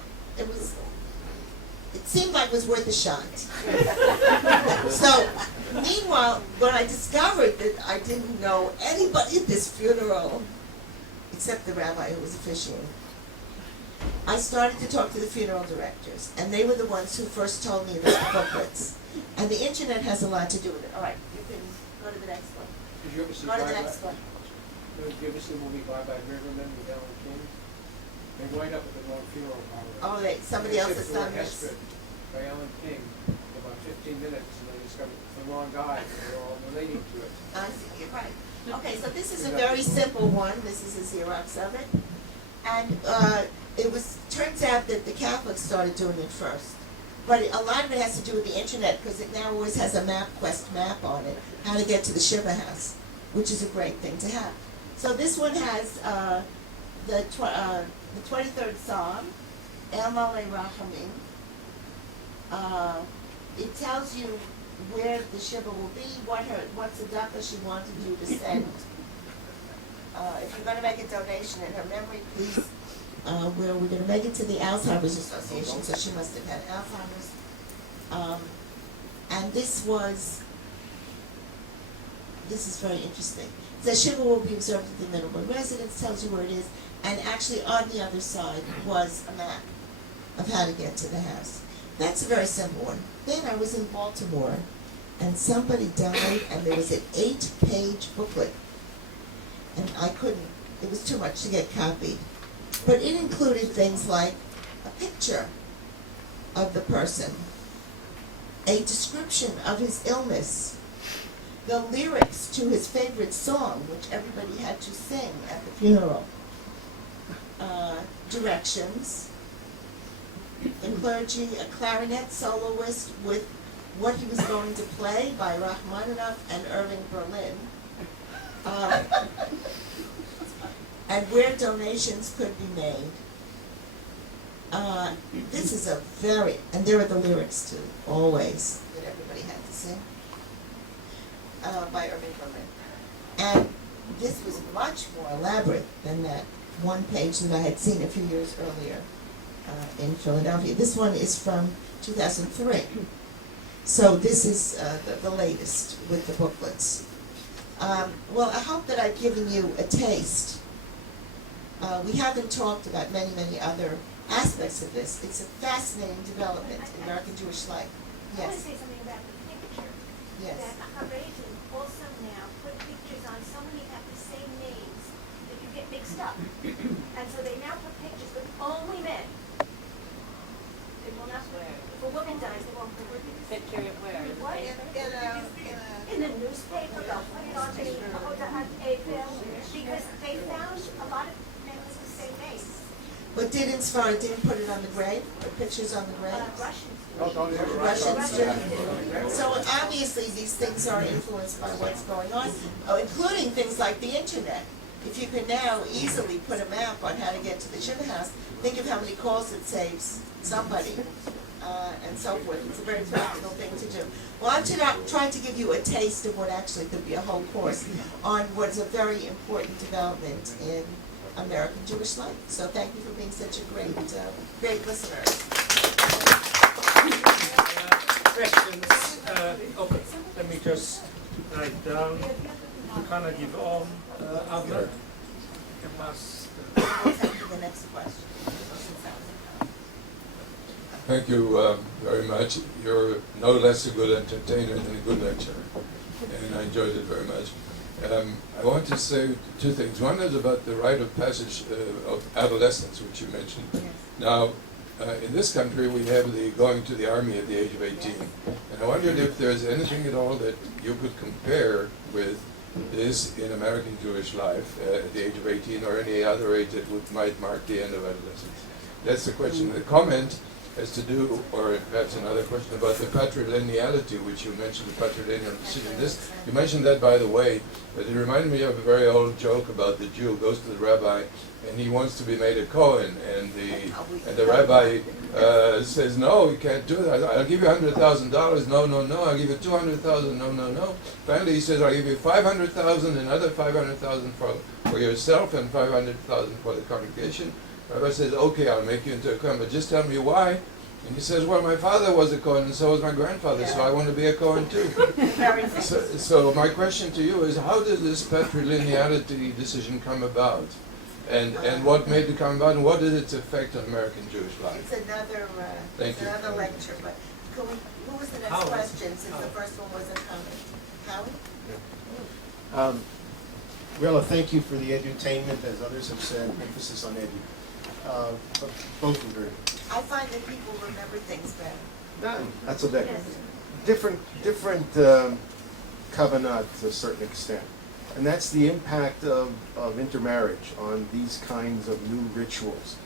It seemed like it was worth a shot. So, meanwhile, when I discovered that I didn't know anybody at this funeral, except the rabbi who was officiating, I started to talk to the funeral directors, and they were the ones who first told me about the booklets. And the internet has a lot to do with it. All right, you can go to the next one. Go to the next one. Did you ever see the movie Bye Bye Riverman with Alan King? They wind up at the wrong funeral parlor. Oh, somebody else has done this. Hesper by Alan King for about 15 minutes, and they discovered it's the wrong guy, and they're all relating to it. I see, you're right. Okay, so this is a very simple one. This is a Xerox of it. And turns out that the Catholics started doing it first. But a lot of it has to do with the internet, because it now always has a MapQuest map on it, how to get to the Shiva house, which is a great thing to have. So this one has the 23rd Psalm, El Malei Rachamim. It tells you where the Shiva will be, what tzedakah she wanted you to send. If you're going to make a donation in her memory, please, we're going to make it to the Alzheimer's Association, so she must have had Alzheimer's. And this is very interesting. The Shiva will be observed at the minimum residence, tells you where it is, and actually on the other side was a map of how to get to the house. That's a very simple one. Then I was in Baltimore, and somebody died, and there was an 8-page booklet. And it was too much to get copied. But it included things like a picture of the person, a description of his illness, the lyrics to his favorite song, which everybody had to sing at the funeral, directions, the clergy, a clarinet soloist with what he was going to play by Rachmaninoff and Irving Berlin, and where donations could be made. This is and there are the lyrics too, always, that everybody had to sing, by Irving Berlin. And this was much more elaborate than that one page that I had seen a few years earlier in Philadelphia. This one is from 2003. So this is the latest with the booklets. Well, I hope that I've given you a taste. We haven't talked about many, many other aspects of this. It's a fascinating development in American Jewish life. I want to Yes. say something about the picture. Yes. That Haredim also now put pictures on so many have the same names that you get mixed up. And so they now put pictures with only men. They will not, if a woman dies, they won't put her Picture it where? What? In the newspaper, they'll put it on the Hodaat Eiffel, because they found a lot of men with the same names. But didn't put it on the grave? Put pictures on the grave? Russians do. Russians do. So obviously these things are influenced by what's going on, including things like the internet. If you can now easily put a map on how to get to the Shiva house, think of how many calls it saves somebody, and so forth. It's a very practical thing to do. Well, I'm trying to give you a taste of what actually could be a whole course on what's a very important development in American Jewish life. So thank you for being such a great listeners. Questions? Okay, let me just write down. Can I give on other? We'll take to the next question. Thank you very much. You're no less a good entertainer than a good lecturer, and I enjoyed it very much. I want to say two things. One is about the rite of passage of adolescence, which you mentioned. Yes. Now, in this country, we have the going to the army at the age of 18. And I wondered if there's anything at all that you could compare with this in American Jewish life at the age of 18 or any other age that might mark the end of adolescence. That's the question. The comment has to do, or perhaps another question about the patrilineality, which you mentioned, the patrilineal decision. You mentioned that, by the way, but it reminded me of a very old joke about the Jew who goes to the rabbi and he wants to be made a Kohen, and the rabbi says, no, you can't do that. I'll give you $100,000. No, I'll give you $200,000. No. Finally, he says, I'll give you $500,000, another $500,000 for yourself, and $500,000 for the congregation. The rabbi says, okay, I'll make you into a Kohen, but just tell me why. And he says, well, my father was a Kohen, and so was my grandfather, so I want to be a Kohen too. So my question to you is, how did this patrilineality decision come about? And what made it come about, and what is its effect on American Jewish life? It's another lecture, but who was the next question, since the first one was a comment? Howie? Rela, thank you for the edutainment, as others have said, emphasis on edu. But both were very good. I find that people remember things better. That's okay. Yes. Different kavanah to a certain extent. And that's the impact of intermarriage on these kinds of new rituals.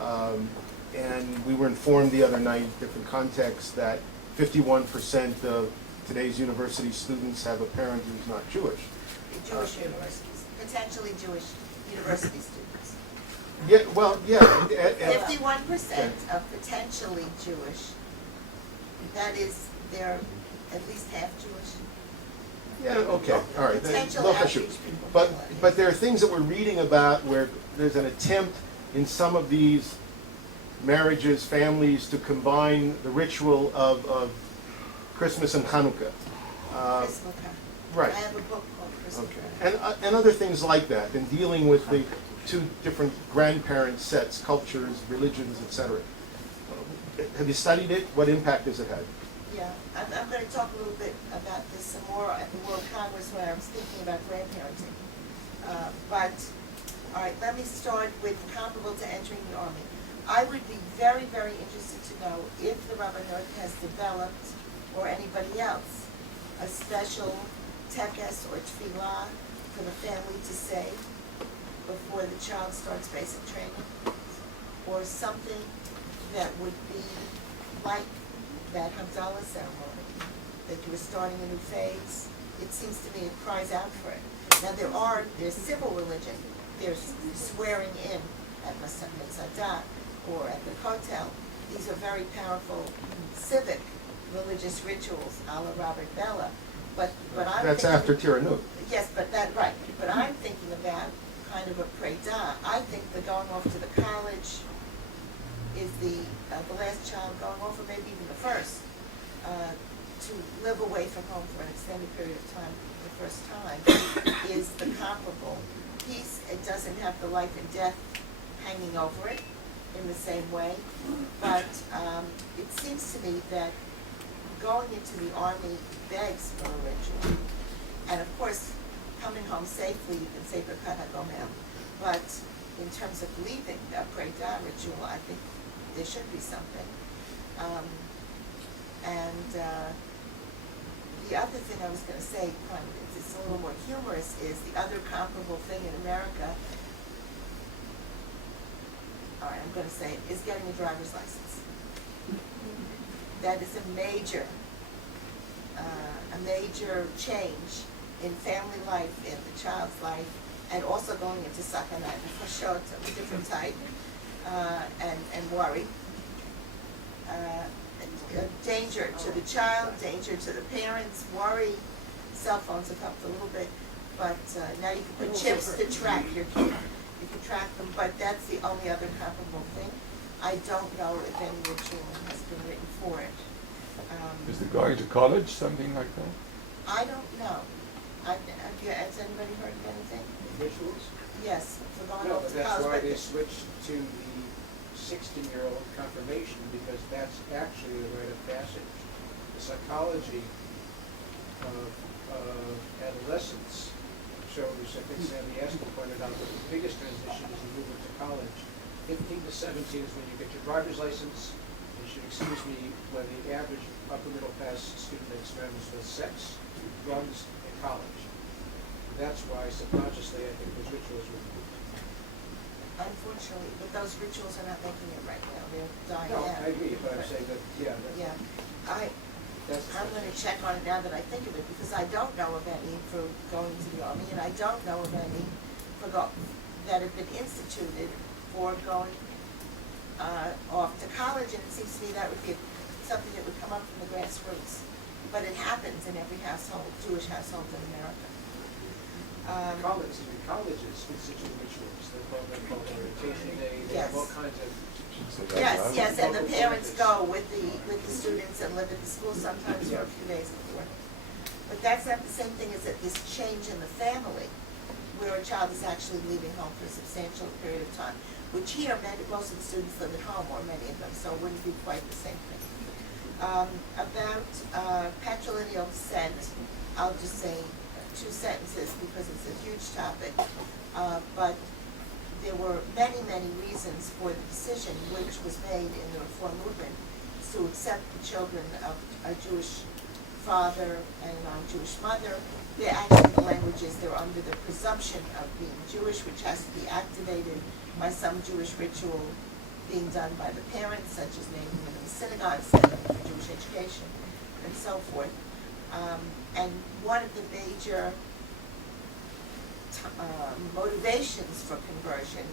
And we were informed the other night, different contexts, that 51% of today's university students have a parent who's not Jewish. Jewish universities, potentially Jewish university students. Yeah, well, yeah. 51% of potentially Jewish, that is, they're at least half Jewish. Yeah, okay, all right. Potential No outreach issue. people. But there are things that we're reading about where there's an attempt in some of these marriages, families, to combine the ritual of Christmas and Hanukkah. Christmas. Right. I have a book called Christmas. Okay. And other things like that, and dealing with the two different grandparent sets, cultures, religions, etc. Have you studied it? What impact has it had? Yeah, I'm going to talk a little bit about this some more at the World Congress where I was thinking about grandparenting. But, all right, let me start with comparable to entering the Army. I would be very, very interested to know if the Rabbanut has developed, or anybody else, a special tekes or tefillah for the family to say before the child starts basic training, or something that would be like that Havdalah ceremony, that you were starting a new phase. It seems to me it cries out for it. Now there's civil religion, there's swearing in at Mitzvah or at the Kotel. These are very powerful civic religious rituals, a la Robert Bella. But I'm That's thinking, after Tiranout. yes, but right. But I'm thinking about kind of a preda. I think the going off to the college is the last child going off, or maybe even the first, to live away from home for an extended period of time the first time is the comparable piece. It doesn't have the life and death hanging over it in the same way, but it seems to me that going into the Army begs for a ritual. And of course, coming home safely, you can say Birkat HaGomel. But in terms of leaving a preda ritual, I think there should be something. The other thing I was going to say, kind of, it's a little more humorous, is the other comparable thing in America, all right, I'm going to say it, is getting a driver's license. That is a major change in family life, in the child's life, and also going into sakana and chashot of a different type, and worry. Danger to the child, danger to the parents, worry. Cell phones have helped a little bit, but now you can put chips to track your kid. You can track them, but that's the only other comparable thing. I don't know if any ritual has been written for it. Is the going to college something like that? I don't know. Has anybody heard of anything? Rituals? Yes, for going No, off but to that's college. why but they switched to the 16-year-old confirmation, because that's actually a rite of passage. The psychology of adolescence shows, I think Sandy Aston pointed out, that the biggest transition is the movement to college. 15 to 17 is when you get your driver's license. You should excuse me, when the average upper middle class student experiments with sex, drugs, and college. And that's why subconsciously I think those rituals were moved. Unfortunately, but those rituals are not making it right now. They're dying No, out. I agree, but I'm saying that, yeah, Yeah, that's. I'm going to check on it now that I think of it, because I don't know of any for going to the Army, and I don't know of any that have been instituted for going off to college, and it seems to me that would be something that would come up from the grassroots. But it happens in every household, Jewish household in America. Colleges institute rituals. They call them orientation day. They have all kinds of. Yes, and the parents go with the students and live at the school sometimes for a few days before. But that's not the same thing as that this change in the family, where a child is actually leaving home for a substantial period of time, which here, most of the students live at home, or many of them, so it wouldn't be quite the same thing. About patrilineal descent, I'll just say two sentences because it's a huge topic, but there were many, many reasons for the decision which was made in the Reform movement to accept the children of a Jewish father and a non-Jewish mother. They're actually, the language is they're under the presumption of being Jewish, which has to be activated by some Jewish ritual being done by the parents, such as naming them in the synagogue, setting up for Jewish education, and so forth. And one of the major motivations for conversion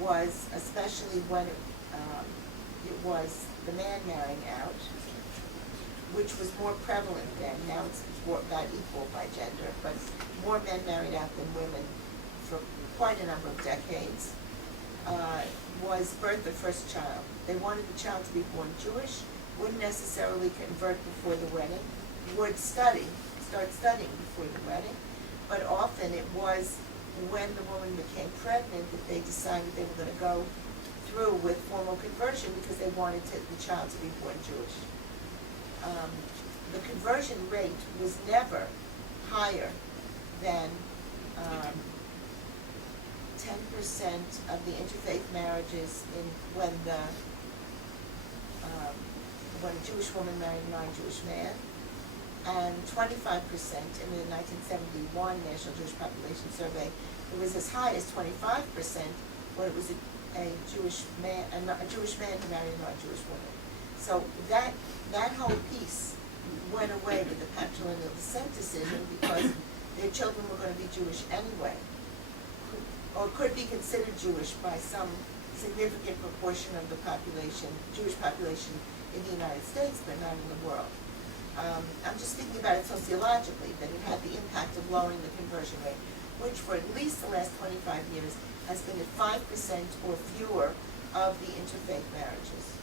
was, especially when it was the man marrying out, which was more prevalent then. Now it's about equal by gender, but more men married out than women for quite a number of decades, was birth of first child. They wanted the child to be born Jewish, wouldn't necessarily convert before the wedding, would start studying before the wedding, but often it was when the woman became pregnant that they decided they were going to go through with formal conversion because they wanted the child to be born Jewish. The conversion rate was never higher than 10% of the interfaith marriages when a Jewish woman married a non-Jewish man, and 25% in the 1971 National Jewish Population Survey. It was as high as 25% when it was a Jewish man who married a non-Jewish woman. So that whole piece went away with the patrilineal descent decision because their children were going to be Jewish anyway, or could be considered Jewish by some significant proportion of the population, Jewish population in the United States, but not in the world. I'm just speaking about it sociologically, that it had the impact of lowering the conversion rate, which for at least the last 25 years has been at 5% or fewer of the interfaith marriages.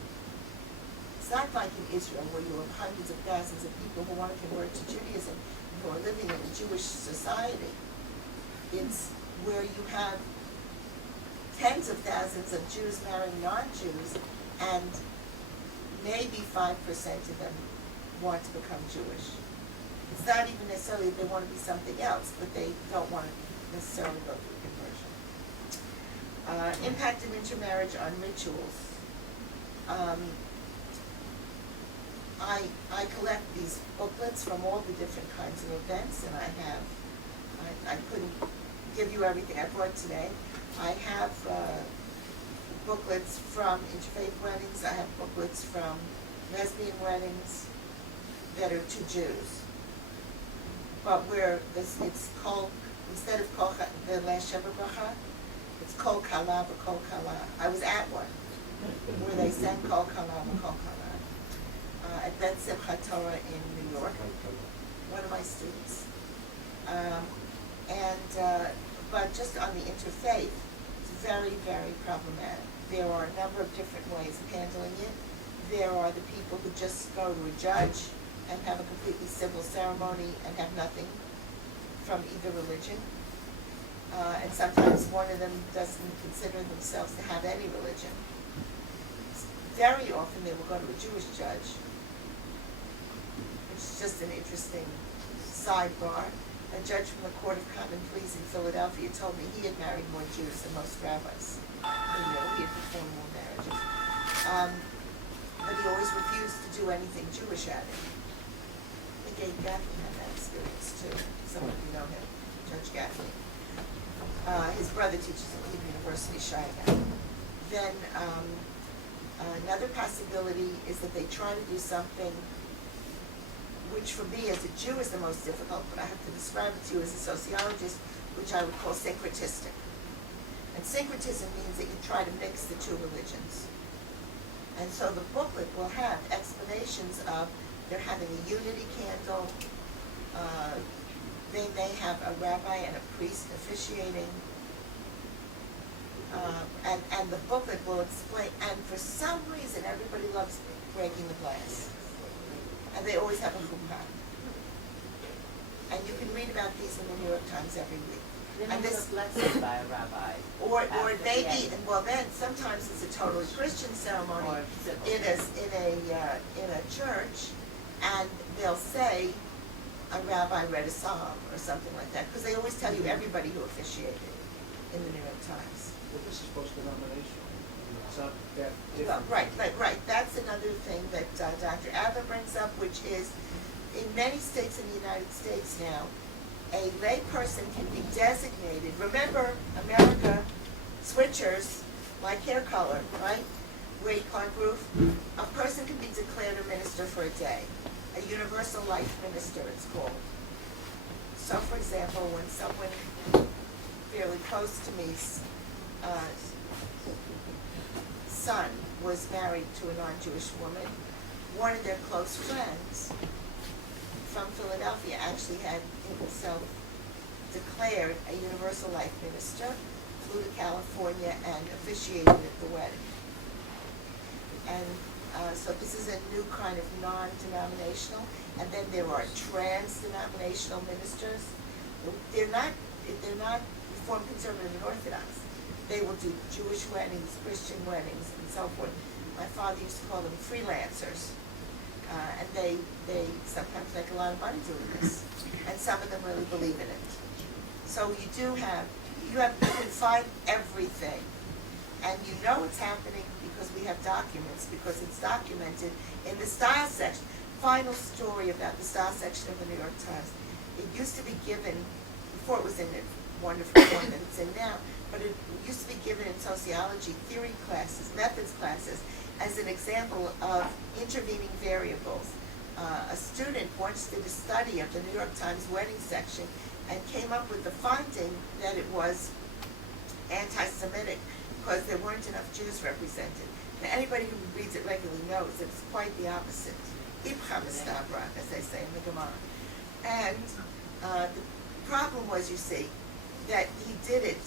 It's not like in Israel where you have hundreds of thousands of people who want to convert to Judaism and who are living in a Jewish society. It's where you have tens of thousands of Jews marrying non-Jews, and maybe 5% of them want to become Jewish. It's not even necessarily that they want to be something else, but they don't want to necessarily go through conversion. Impact of intermarriage on rituals. I collect these booklets from all the different kinds of events, and I couldn't give you everything I brought today. I have booklets from interfaith weddings. I have booklets from lesbian weddings that are to Jews. But where it's called, instead of kol, the last Sheva bracha, it's kol kala v'kol kala. I was at one where they sang kol kala v'kol kala at Bet Simchat Torah in New York. One of my students. But just on the interfaith, it's very, very problematic. There are a number of different ways of handling it. There are the people who just go to a judge and have a completely civil ceremony and have nothing from either religion. And sometimes one of them doesn't consider themselves to have any religion. Very often they will go to a Jewish judge, which is just an interesting sidebar. A judge from the Court of Common Pleas in Philadelphia told me he had married more Jews than most rabbis. He had performed more marriages. But he always refused to do anything Jewish at it. I think Geffen had that experience too. Some of you know him, Judge Geffen. His brother teaches at Cleveland University, Shiloh. Then another possibility is that they try to do something which for me as a Jew is the most difficult, but I have to describe it to you as a sociologist, which I would call syncretistic. And syncretism means that you try to mix the two religions. And so the booklet will have explanations of they're having a unity candle, they may have a rabbi and a priest officiating, and the booklet will explain, and for some reason everybody loves breaking the glass. And they always have a chuppah. And you can read about these in the New York Times every week. And this blessing by a rabbi. Or maybe, well then, sometimes it's a totally Christian ceremony in a church, and they'll say, a rabbi read a psalm or something like that, because they always tell you everybody who officiated in the New York Times. Well, this is post-denominational. It's not that Well, different. right. That's another thing that Dr. Adler brings up, which is in many states in the United States now, a lay person can be designated. Remember, America, switchers like hair color, right? Weight card proof. A person can be declared a minister for a day. A universal life minister, it's called. So, for example, when someone fairly close to me's son was married to a non-Jewish woman, one of their close friends from Philadelphia actually had himself declared a universal life minister, flew to California and officiated at the wedding. And so this is a new kind of non-denominational, and then there are trans-denominational ministers. They're not Reformed, Conservative, and Orthodox. They will do Jewish weddings, Christian weddings, and so forth. My father used to call them freelancers, and they sometimes make a lot of money doing this, and some of them really believe in it. So you can find everything, and you know it's happening because we have documents, because it's documented in the style section. Final story about the style section of the New York Times. It used to be given, before it was in a wonderful form that it's in now, but it used to be given in sociology theory classes, methods classes, as an example of intervening variables. A student once did a study of the New York Times wedding section and came up with the finding that it was anti-Semitic because there weren't enough Jews represented. Now, anybody who reads it regularly knows that it's quite the opposite. Ibcha mistabra, as they say in the Gemara. And the problem was, you see, that he did it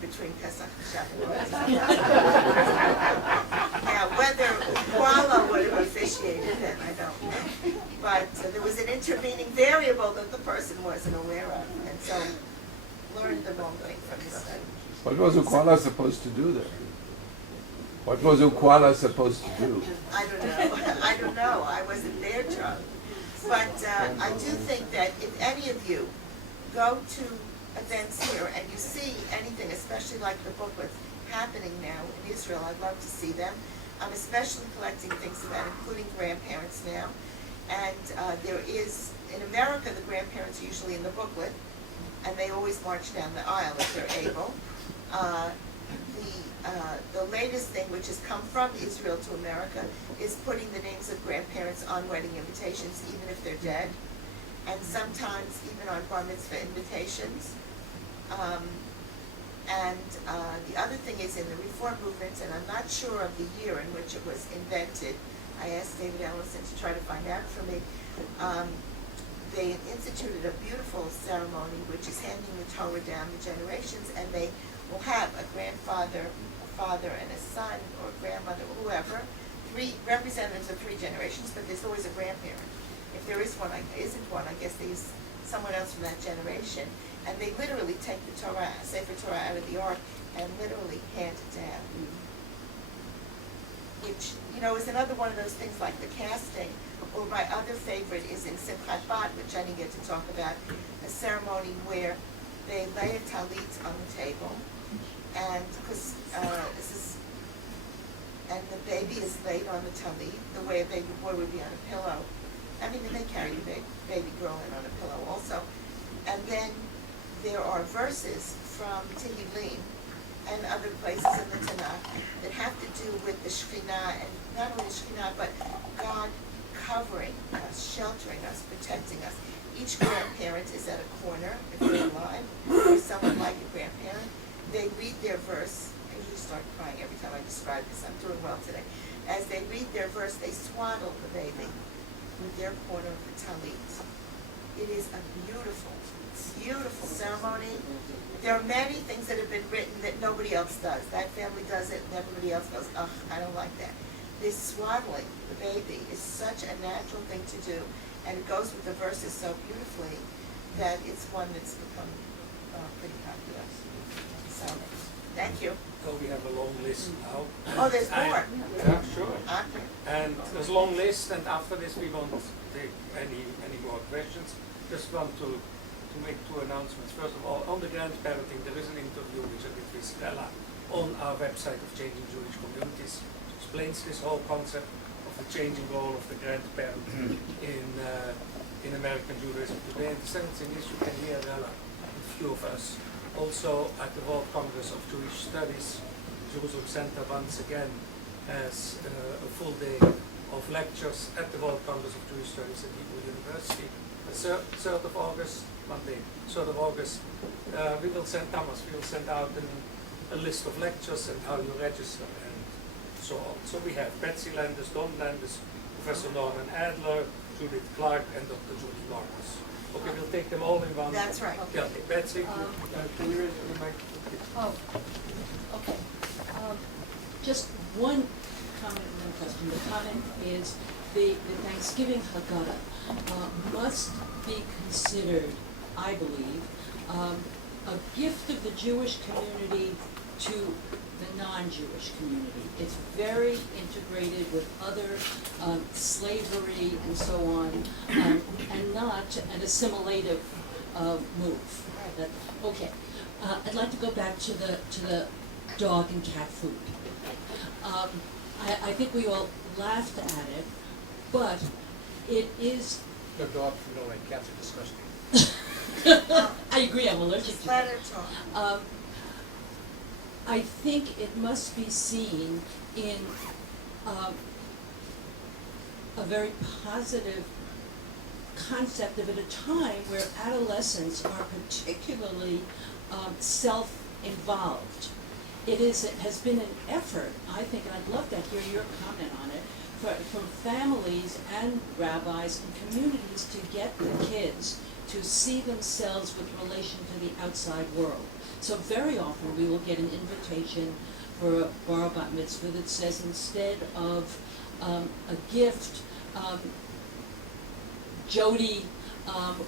between Pesach and Shavuot. Now, whether Kuala would have officiated then, I don't know. But there was an intervening variable that the person wasn't aware of, and so learned the wrong thing from the study. What was Ukwala supposed to do there? What was Ukwala supposed to do? I don't know. I wasn't there, John. But I do think that if any of you go to events here and you see anything, especially like the booklets happening now in Israel, I'd love to see them. I'm especially collecting things about including grandparents now. And there is, in America, the grandparents are usually in the booklet, and they always march down the aisle if they're able. The latest thing, which has come from Israel to America, is putting the names of grandparents on wedding invitations, even if they're dead, and sometimes even on bar mitzvah invitations. The other thing is in the Reform movement, and I'm not sure of the year in which it was invented. I asked David Ellison to try to find out for me. They instituted a beautiful ceremony, which is handing the Torah down the generations, and they will have a grandfather, a father, and a son, or a grandmother, or whoever, three representatives of three generations, but there's always a grandparent. If there is one, isn't one, I guess they use someone else from that generation. And they literally take the Torah, Sefer Torah out of the ark, and literally hand it down. Which, is another one of those things like the casting. Or my other favorite is in Simchat Bat, which I didn't get to talk about, a ceremony where they lay a talit on the table, and and the baby is laid on the talit, the way a baby boy would be on a pillow. I mean, they may carry a baby girl in on a pillow also. And then there are verses from Tehillim and other places in the Tanakh that have to do with the Shekhinah, and not only the Shekhinah, but God covering us, sheltering us, protecting us. Each grandparent is at a corner, if they're alive, or someone like a grandparent. They read their verse. I usually start crying every time I describe this. I'm doing well today. As they read their verse, they swaddle the baby with their corner of the talit. It is a beautiful, beautiful ceremony. There are many things that have been written that nobody else does. That family does it, and everybody else goes, ugh, I don't like that. This swaddling the baby is such a natural thing to do, and it goes with the verses so beautifully that it's one that's become pretty popular. So Thank you. So we have a long list now. Oh, there's more. Yeah, sure. Okay. And there's a long list, and after this we won't take any more questions. Just want to make two announcements. First of all, on the grandparenting, there is an interview which I did with Rela on our website of Changing Jewish Communities. It explains this whole concept of the changing role of the grandparent in American Judaism today. And the second thing is you can hear Rela, a few of us, also at the World Congress of Jewish Studies. Jerusalem Center once again has a full day of lectures at the World Congress of Jewish Studies at Hebrew University. The 3rd of August, Monday, 3rd of August, we will send out a list of lectures and how you register and so on. So we have Betsy Landis, Don Landis, Professor Norman Adler, Judith Clark, and Dr. Julie Marcus. Okay, we'll take them all in one. That's right. Yeah, okay. Betsy, can you raise your microphone? Oh, okay. Just one comment and one question. The comment is the Thanksgiving Haggadah must be considered, I believe, a gift of the Jewish community to the non-Jewish community. It's very integrated with other slavery and so on, and not an assimilative move. Okay. I'd like to go back to the dog and cat food. I think we all laughed at it, but it is. No, dog food, don't like cats are disgusting. I agree, I'm allergic Just to let that. her talk. I think it must be seen in a very positive concept of at a time where adolescents are particularly self-involved. It has been an effort, I think, and I'd love to hear your comment on it, from families and rabbis and communities to get the kids to see themselves with relation to the outside world. So very often we will get an invitation for a bar bat mitzvah that says instead of a gift, Jody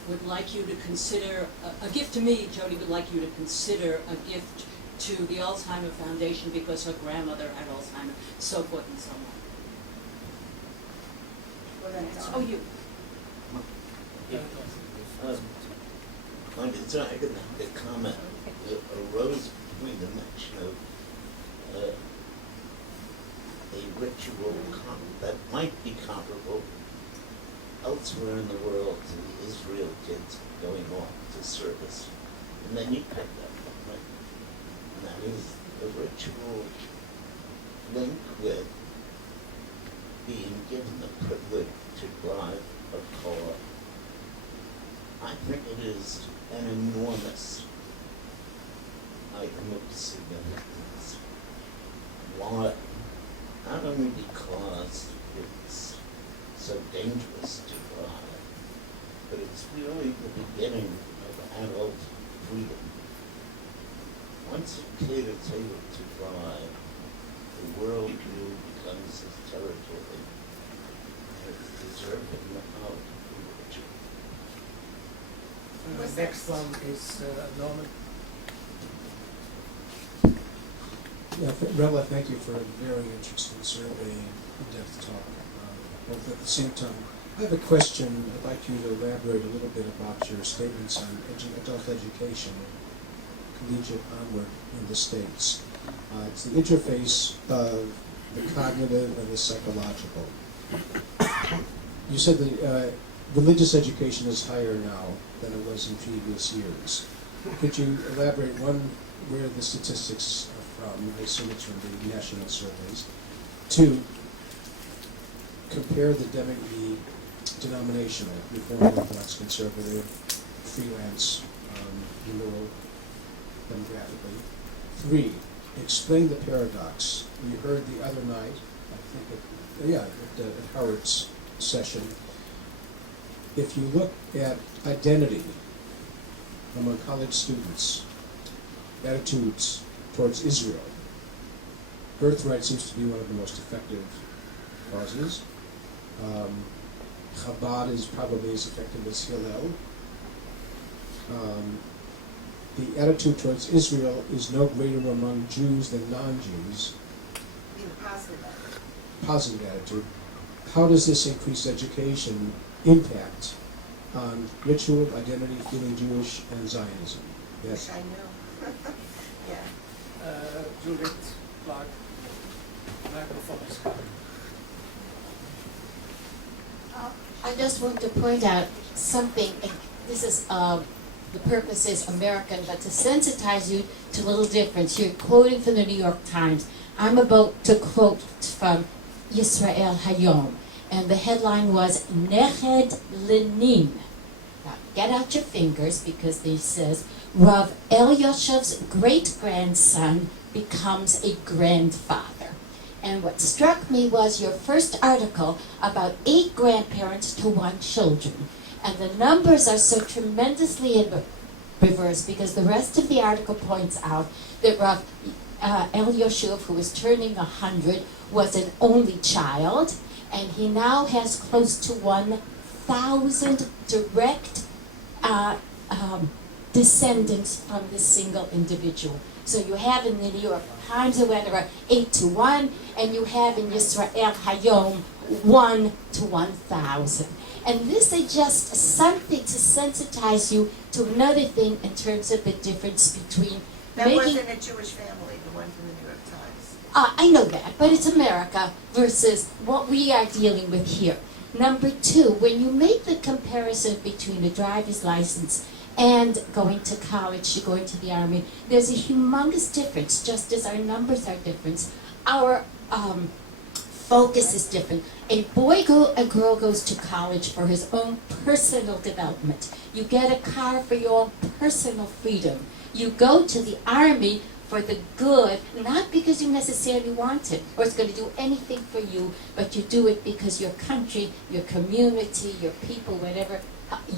would like you to consider, a gift to me, Jody would like you to consider a gift to the Alzheimer Foundation because her grandmother had Alzheimer, so forth and so on. Oh, you. On the dragon, the comment arose between the mention of a ritual that might be comparable elsewhere in the world to the Israel kids going off to service. And then you picked that up, right? And that is a ritual linked with being given the privilege to drive a car. I think it is an enormous item of significance. Why? Not only because it's so dangerous to drive, but it's really the beginning of adult freedom. Once a kid is able to drive, the world view becomes his territory, and it's deserving of privilege. Next one is Norman. Yeah, Rela, thank you for a very interesting survey and in-depth talk. Both at the same time, I have a question. I'd like you to elaborate a little bit about your statements on adult education, collegiate onward in the States. It's the interface of the cognitive and the psychological. You said that religious education is higher now than it was in previous years. Could you elaborate, one, where the statistics are from? I assume it's from the national surveys. Two, compare the denominational, Reform, Orthodox, Conservative, freelance, renewal, demographically. Three, explain the paradox. We heard the other night, I think, at Howard's session. If you look at identity among college students, attitudes towards Israel, birthright seems to be one of the most effective causes. Chabad is probably as effective as Hillel. the attitude towards Israel is no greater among Jews than non-Jews, In a positive attitude. positive attitude. How does this increased education impact on ritual, identity, feeling Jewish, and Zionism? Yes. Which I know. Yeah. Judith, Clark, microphone is coming. I just want to point out something. This is the purpose is American, but to sensitize you to a little difference. You're quoting from the New York Times. I'm about to quote from Yisrael Hayom, and the headline was Neched Lenin. Now get out your fingers because this says Rav Elyashev's great-grandson becomes a grandfather. And what struck me was your first article about 8 grandparents to 1 children. And the numbers are so tremendously in reverse because the rest of the article points out that Rav Elyashev, who was turning 100, was an only child, and he now has close to 1,000 direct descendants from this single individual. So you have in the New York Times or whatever 8 to 1, and you have in Yisrael Hayom 1 to 1,000. And this is just something to sensitize you to another thing in terms of the difference between That making... wasn't a Jewish family, the one from the New York Times. I know that, but it's America versus what we are dealing with here. Number 2, when you make the comparison between a driver's license and going to college, going to the army, there's a humongous difference, just as our numbers are different. Our focus is different. A girl goes to college for his own personal development. You get a car for your own personal freedom. You go to the army for the good, not because you necessarily want it, or it's going to do anything for you, but you do it because your country, your community, your people, whatever,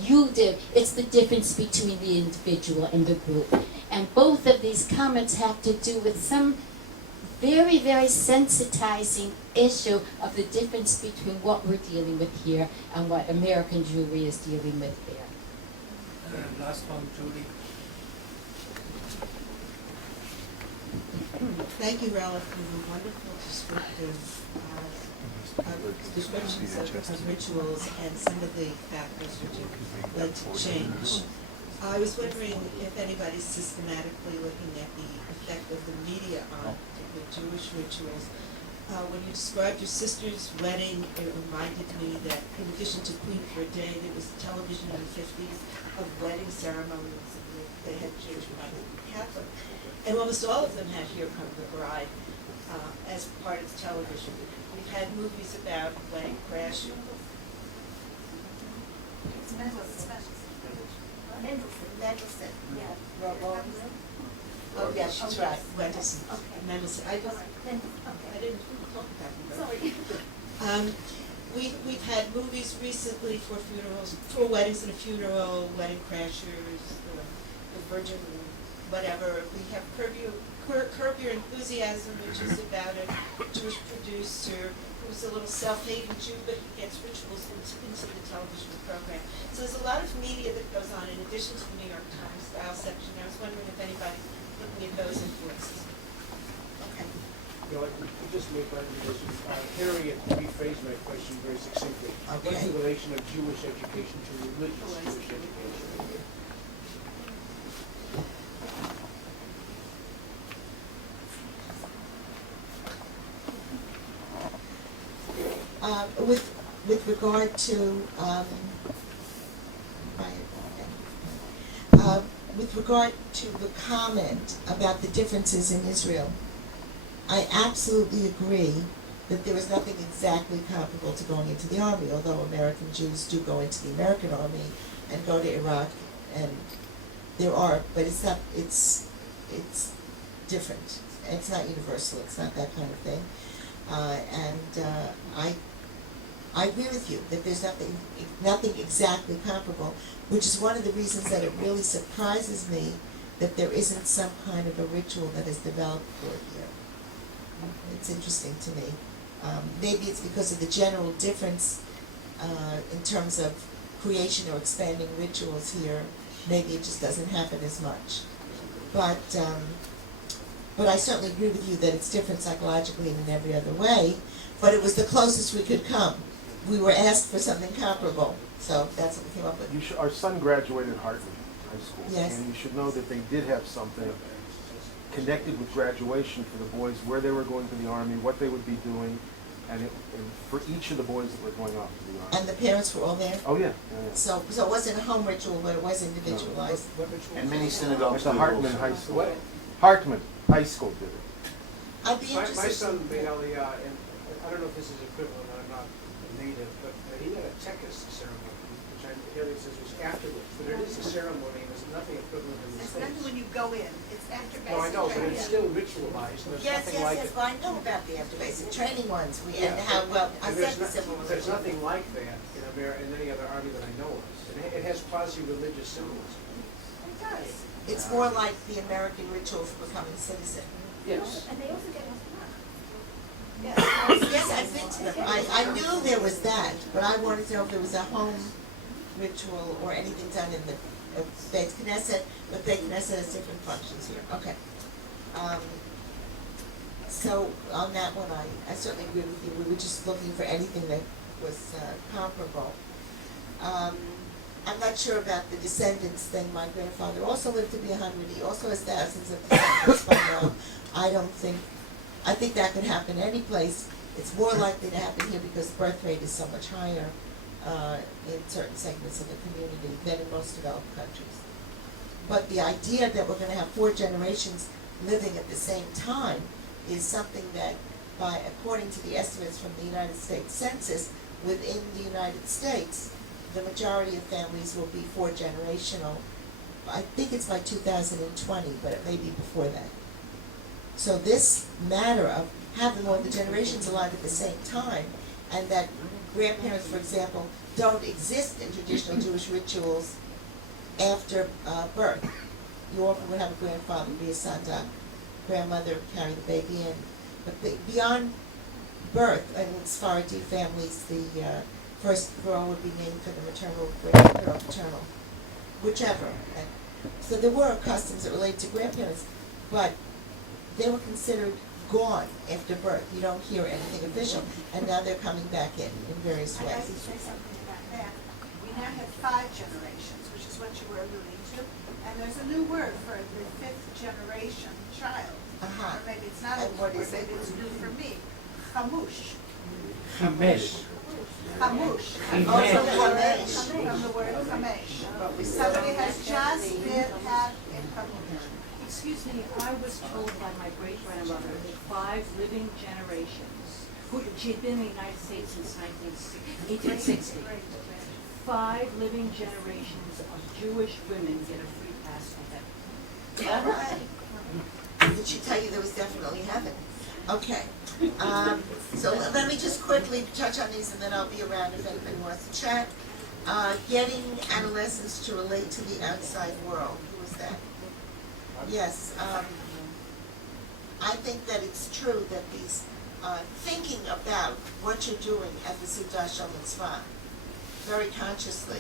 you did. It's the difference between the individual and the group. And both of these comments have to do with some very, very sensitizing issue of the difference between what we're dealing with here and what American Jewry is dealing with there. Last one, Judy. Thank you, Rela, for the wonderful descriptions of rituals and some of the factors which have led to change. I was wondering if anybody's systematically looking at the effect of the media on particular Jewish rituals. When you described your sister's wedding, it reminded me that in addition to Queen for a Day, there was television in the 50s of wedding ceremonies, and they had Jewish, Protestant, and Catholic. And almost all of them had Here Come the Bride as part of the television. We've had movies about wedding crashing. It's Mendelssohn, yeah. Oh, yeah, she's right, Mendelssohn. Okay. Mendelssohn. I didn't talk about it. Sorry. We've had movies recently for funerals, for weddings and a funeral, Wedding Crashers, the Virgin, whatever. We have Curb Your Enthusiasm, which is about a Jewish producer who's a little self-hating Jew, but he gets rituals into the television program. So there's a lot of media that goes on in addition to the New York Times style section. I was wondering if anybody's looking at those influences. Okay. You know, I just make my recommendation. Harriet rephrased my question very succinctly. What's the relation of Jewish education to religious Jewish education? With regard to with regard to the comment about the differences in Israel, I absolutely agree that there is nothing exactly comparable to going into the army, although American Jews do go into the American army and go to Iraq, and there are, but it's not, it's different. It's not universal, it's not that kind of thing. I agree with you that there's nothing exactly comparable, which is one of the reasons that it really surprises me that there isn't some kind of a ritual that is developed for it here. It's interesting to me. Maybe it's because of the general difference in terms of creation or expanding rituals here. Maybe it just doesn't happen as much. but I certainly agree with you that it's different psychologically and in every other way, but it was the closest we could come. We were asked for something comparable, so that's what we came up with. Our son graduated Hartman High School. Yes. And you should know that they did have something connected with graduation for the boys, where they were going to the Army, what they would be doing, and for each of the boys that were going off to the Army. And the parents were all there? Oh, yeah. So it wasn't a home ritual, but it was individualized. And many synagogues At the do Hartman also. High School. Hartman High School did it. I'd be My interested. son made Aliyah, and I don't know if this is equivalent, I'm not native, but he had a tekis ceremony, which I hear it says was afterwards, but it is a ceremony, and there's nothing equivalent in the It's States. not when you go in, it's after basic No, I know, but training. it's still ritualized, and there's Yes, nothing yes, like yes, it. well, I know about the after basic training ones, and Yeah, how, well, I and said there's the civil not- war. There's nothing like that in any other army that I know of. And it has quasi-religious symbolism. It does. It's more like the American ritual for becoming citizen. Yes. And they also get us back. Yes. Yes, I've been to them. I knew there was that, but I wanted to know if there was a home ritual or anything done in the Beit Knesset, but Beit Knesset has different functions here. Okay. So on that one, I certainly agree with you. We were just looking for anything that was comparable. I'm not sure about the descendants thing. My grandfather also lived to be 100. He also has thousands of descendants by now. I think that could happen any place. It's more likely to happen here because the birth rate is so much higher in certain segments of the community than in most developed countries. But the idea that we're going to have 4 generations living at the same time is something that, according to the estimates from the United States Census, within the United States, the majority of families will be 4 generational. I think it's by 2020, but it may be before that. So this matter of having all the generations alive at the same time, and that grandparents, for example, don't exist in traditional Jewish rituals after birth. You often would have a grandfather be a sanda, grandmother carry the baby in. But beyond birth, and in Sephardi families, the first girl would be named for the maternal grandmother or paternal, whichever. And so there were customs that related to grandparents, but they were considered gone after birth. You don't hear anything official, and now they're coming back in various I'd like to ways. say something about that. We now have 5 generations, which is what you were alluding to, and there's a new word for the 5th generation child. Uh-huh. Or maybe it's not a And new what word, is it? maybe it's new for me. Chamush. Chamesh. Chamush. Also chamesh. From the word chamesh. But we still Somebody don't has have just any. had a chamush. Excuse me, I was told by my great-grandmother that 5 living generations, she had been in the United States since 1860. 5 living generations of Jewish women get a free pass to heaven. All right. Did she tell you there was definitely heaven? Okay. So let me just quickly touch on these, and then I'll be around if anybody wants to chat. Getting adolescents to relate to the outside world. Who was that? Yes. I think that it's true that these thinking about what you're doing at the Sudah Shel Mitzvah very consciously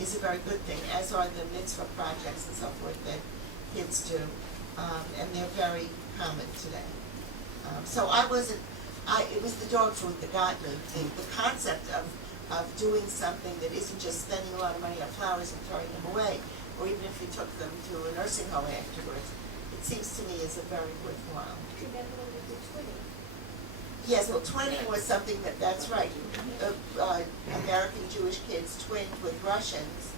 is a very good thing, as are the mitzvah projects and so forth that kids do, and they're very common today. So it was the dog food that got me, the concept of doing something that isn't just spending a lot of money on flowers and throwing them away, or even if you took them to a nursing home afterwards. It seems to me is a very worthwhile. Yes, well, twinning was something that's right. American Jewish kids twinned with Russians.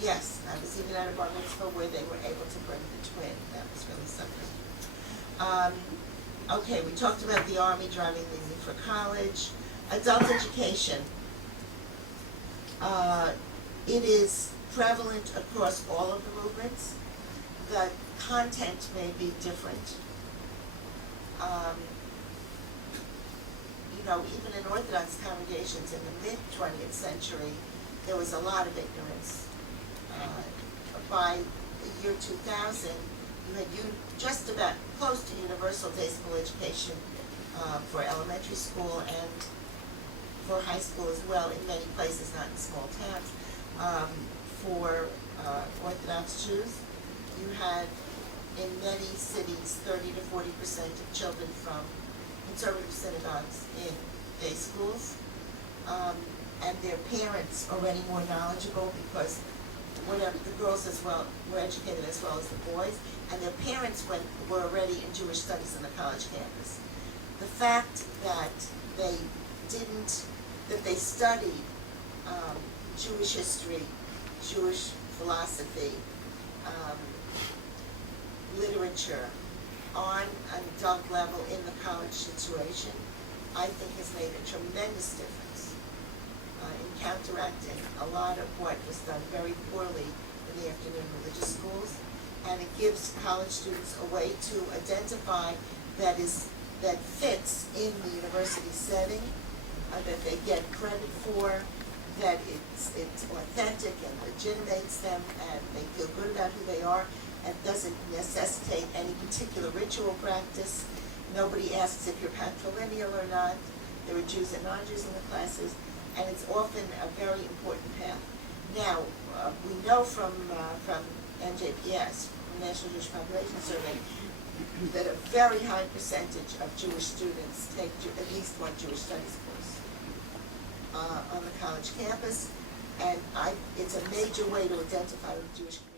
Yes, I was even at a bar mitzvah where they were able to bring the twin. That was really something. Okay, we talked about the Army driving the need for college. Adult education. It is prevalent across all of the movements. The content may be different. Even in Orthodox congregations in the mid-20th century, there was a lot of ignorance. By the year 2000, you had just about close to universal day school education for elementary school and for high school as well, in many places, not in small towns. For Orthodox Jews, you had in many cities, 30 to 40% of children from conservative synagogues in day schools. And their parents already more knowledgeable because whatever, the girls as well were educated as well as the boys, and their parents were already in Jewish studies on the college campus. The fact that they studied Jewish history, Jewish philosophy, literature on an adult level in the college situation, I think has made a tremendous difference in counteracting a lot of what was done very poorly in the afternoon religious schools. And it gives college students a way to identify that fits in the university setting, that they get credit for, that it's authentic and legitimates them, and they feel good about who they are, and doesn't necessitate any particular ritual practice. Nobody asks if you're patrilineal or not. There are Jews and non-Jews in the classes, and it's often a very important path. Now, we know from NJPS, from National Jewish Population Survey, that a very high percentage of Jewish students take at least one Jewish studies course on the college campus, and it's a major way to identify with the Jewish community.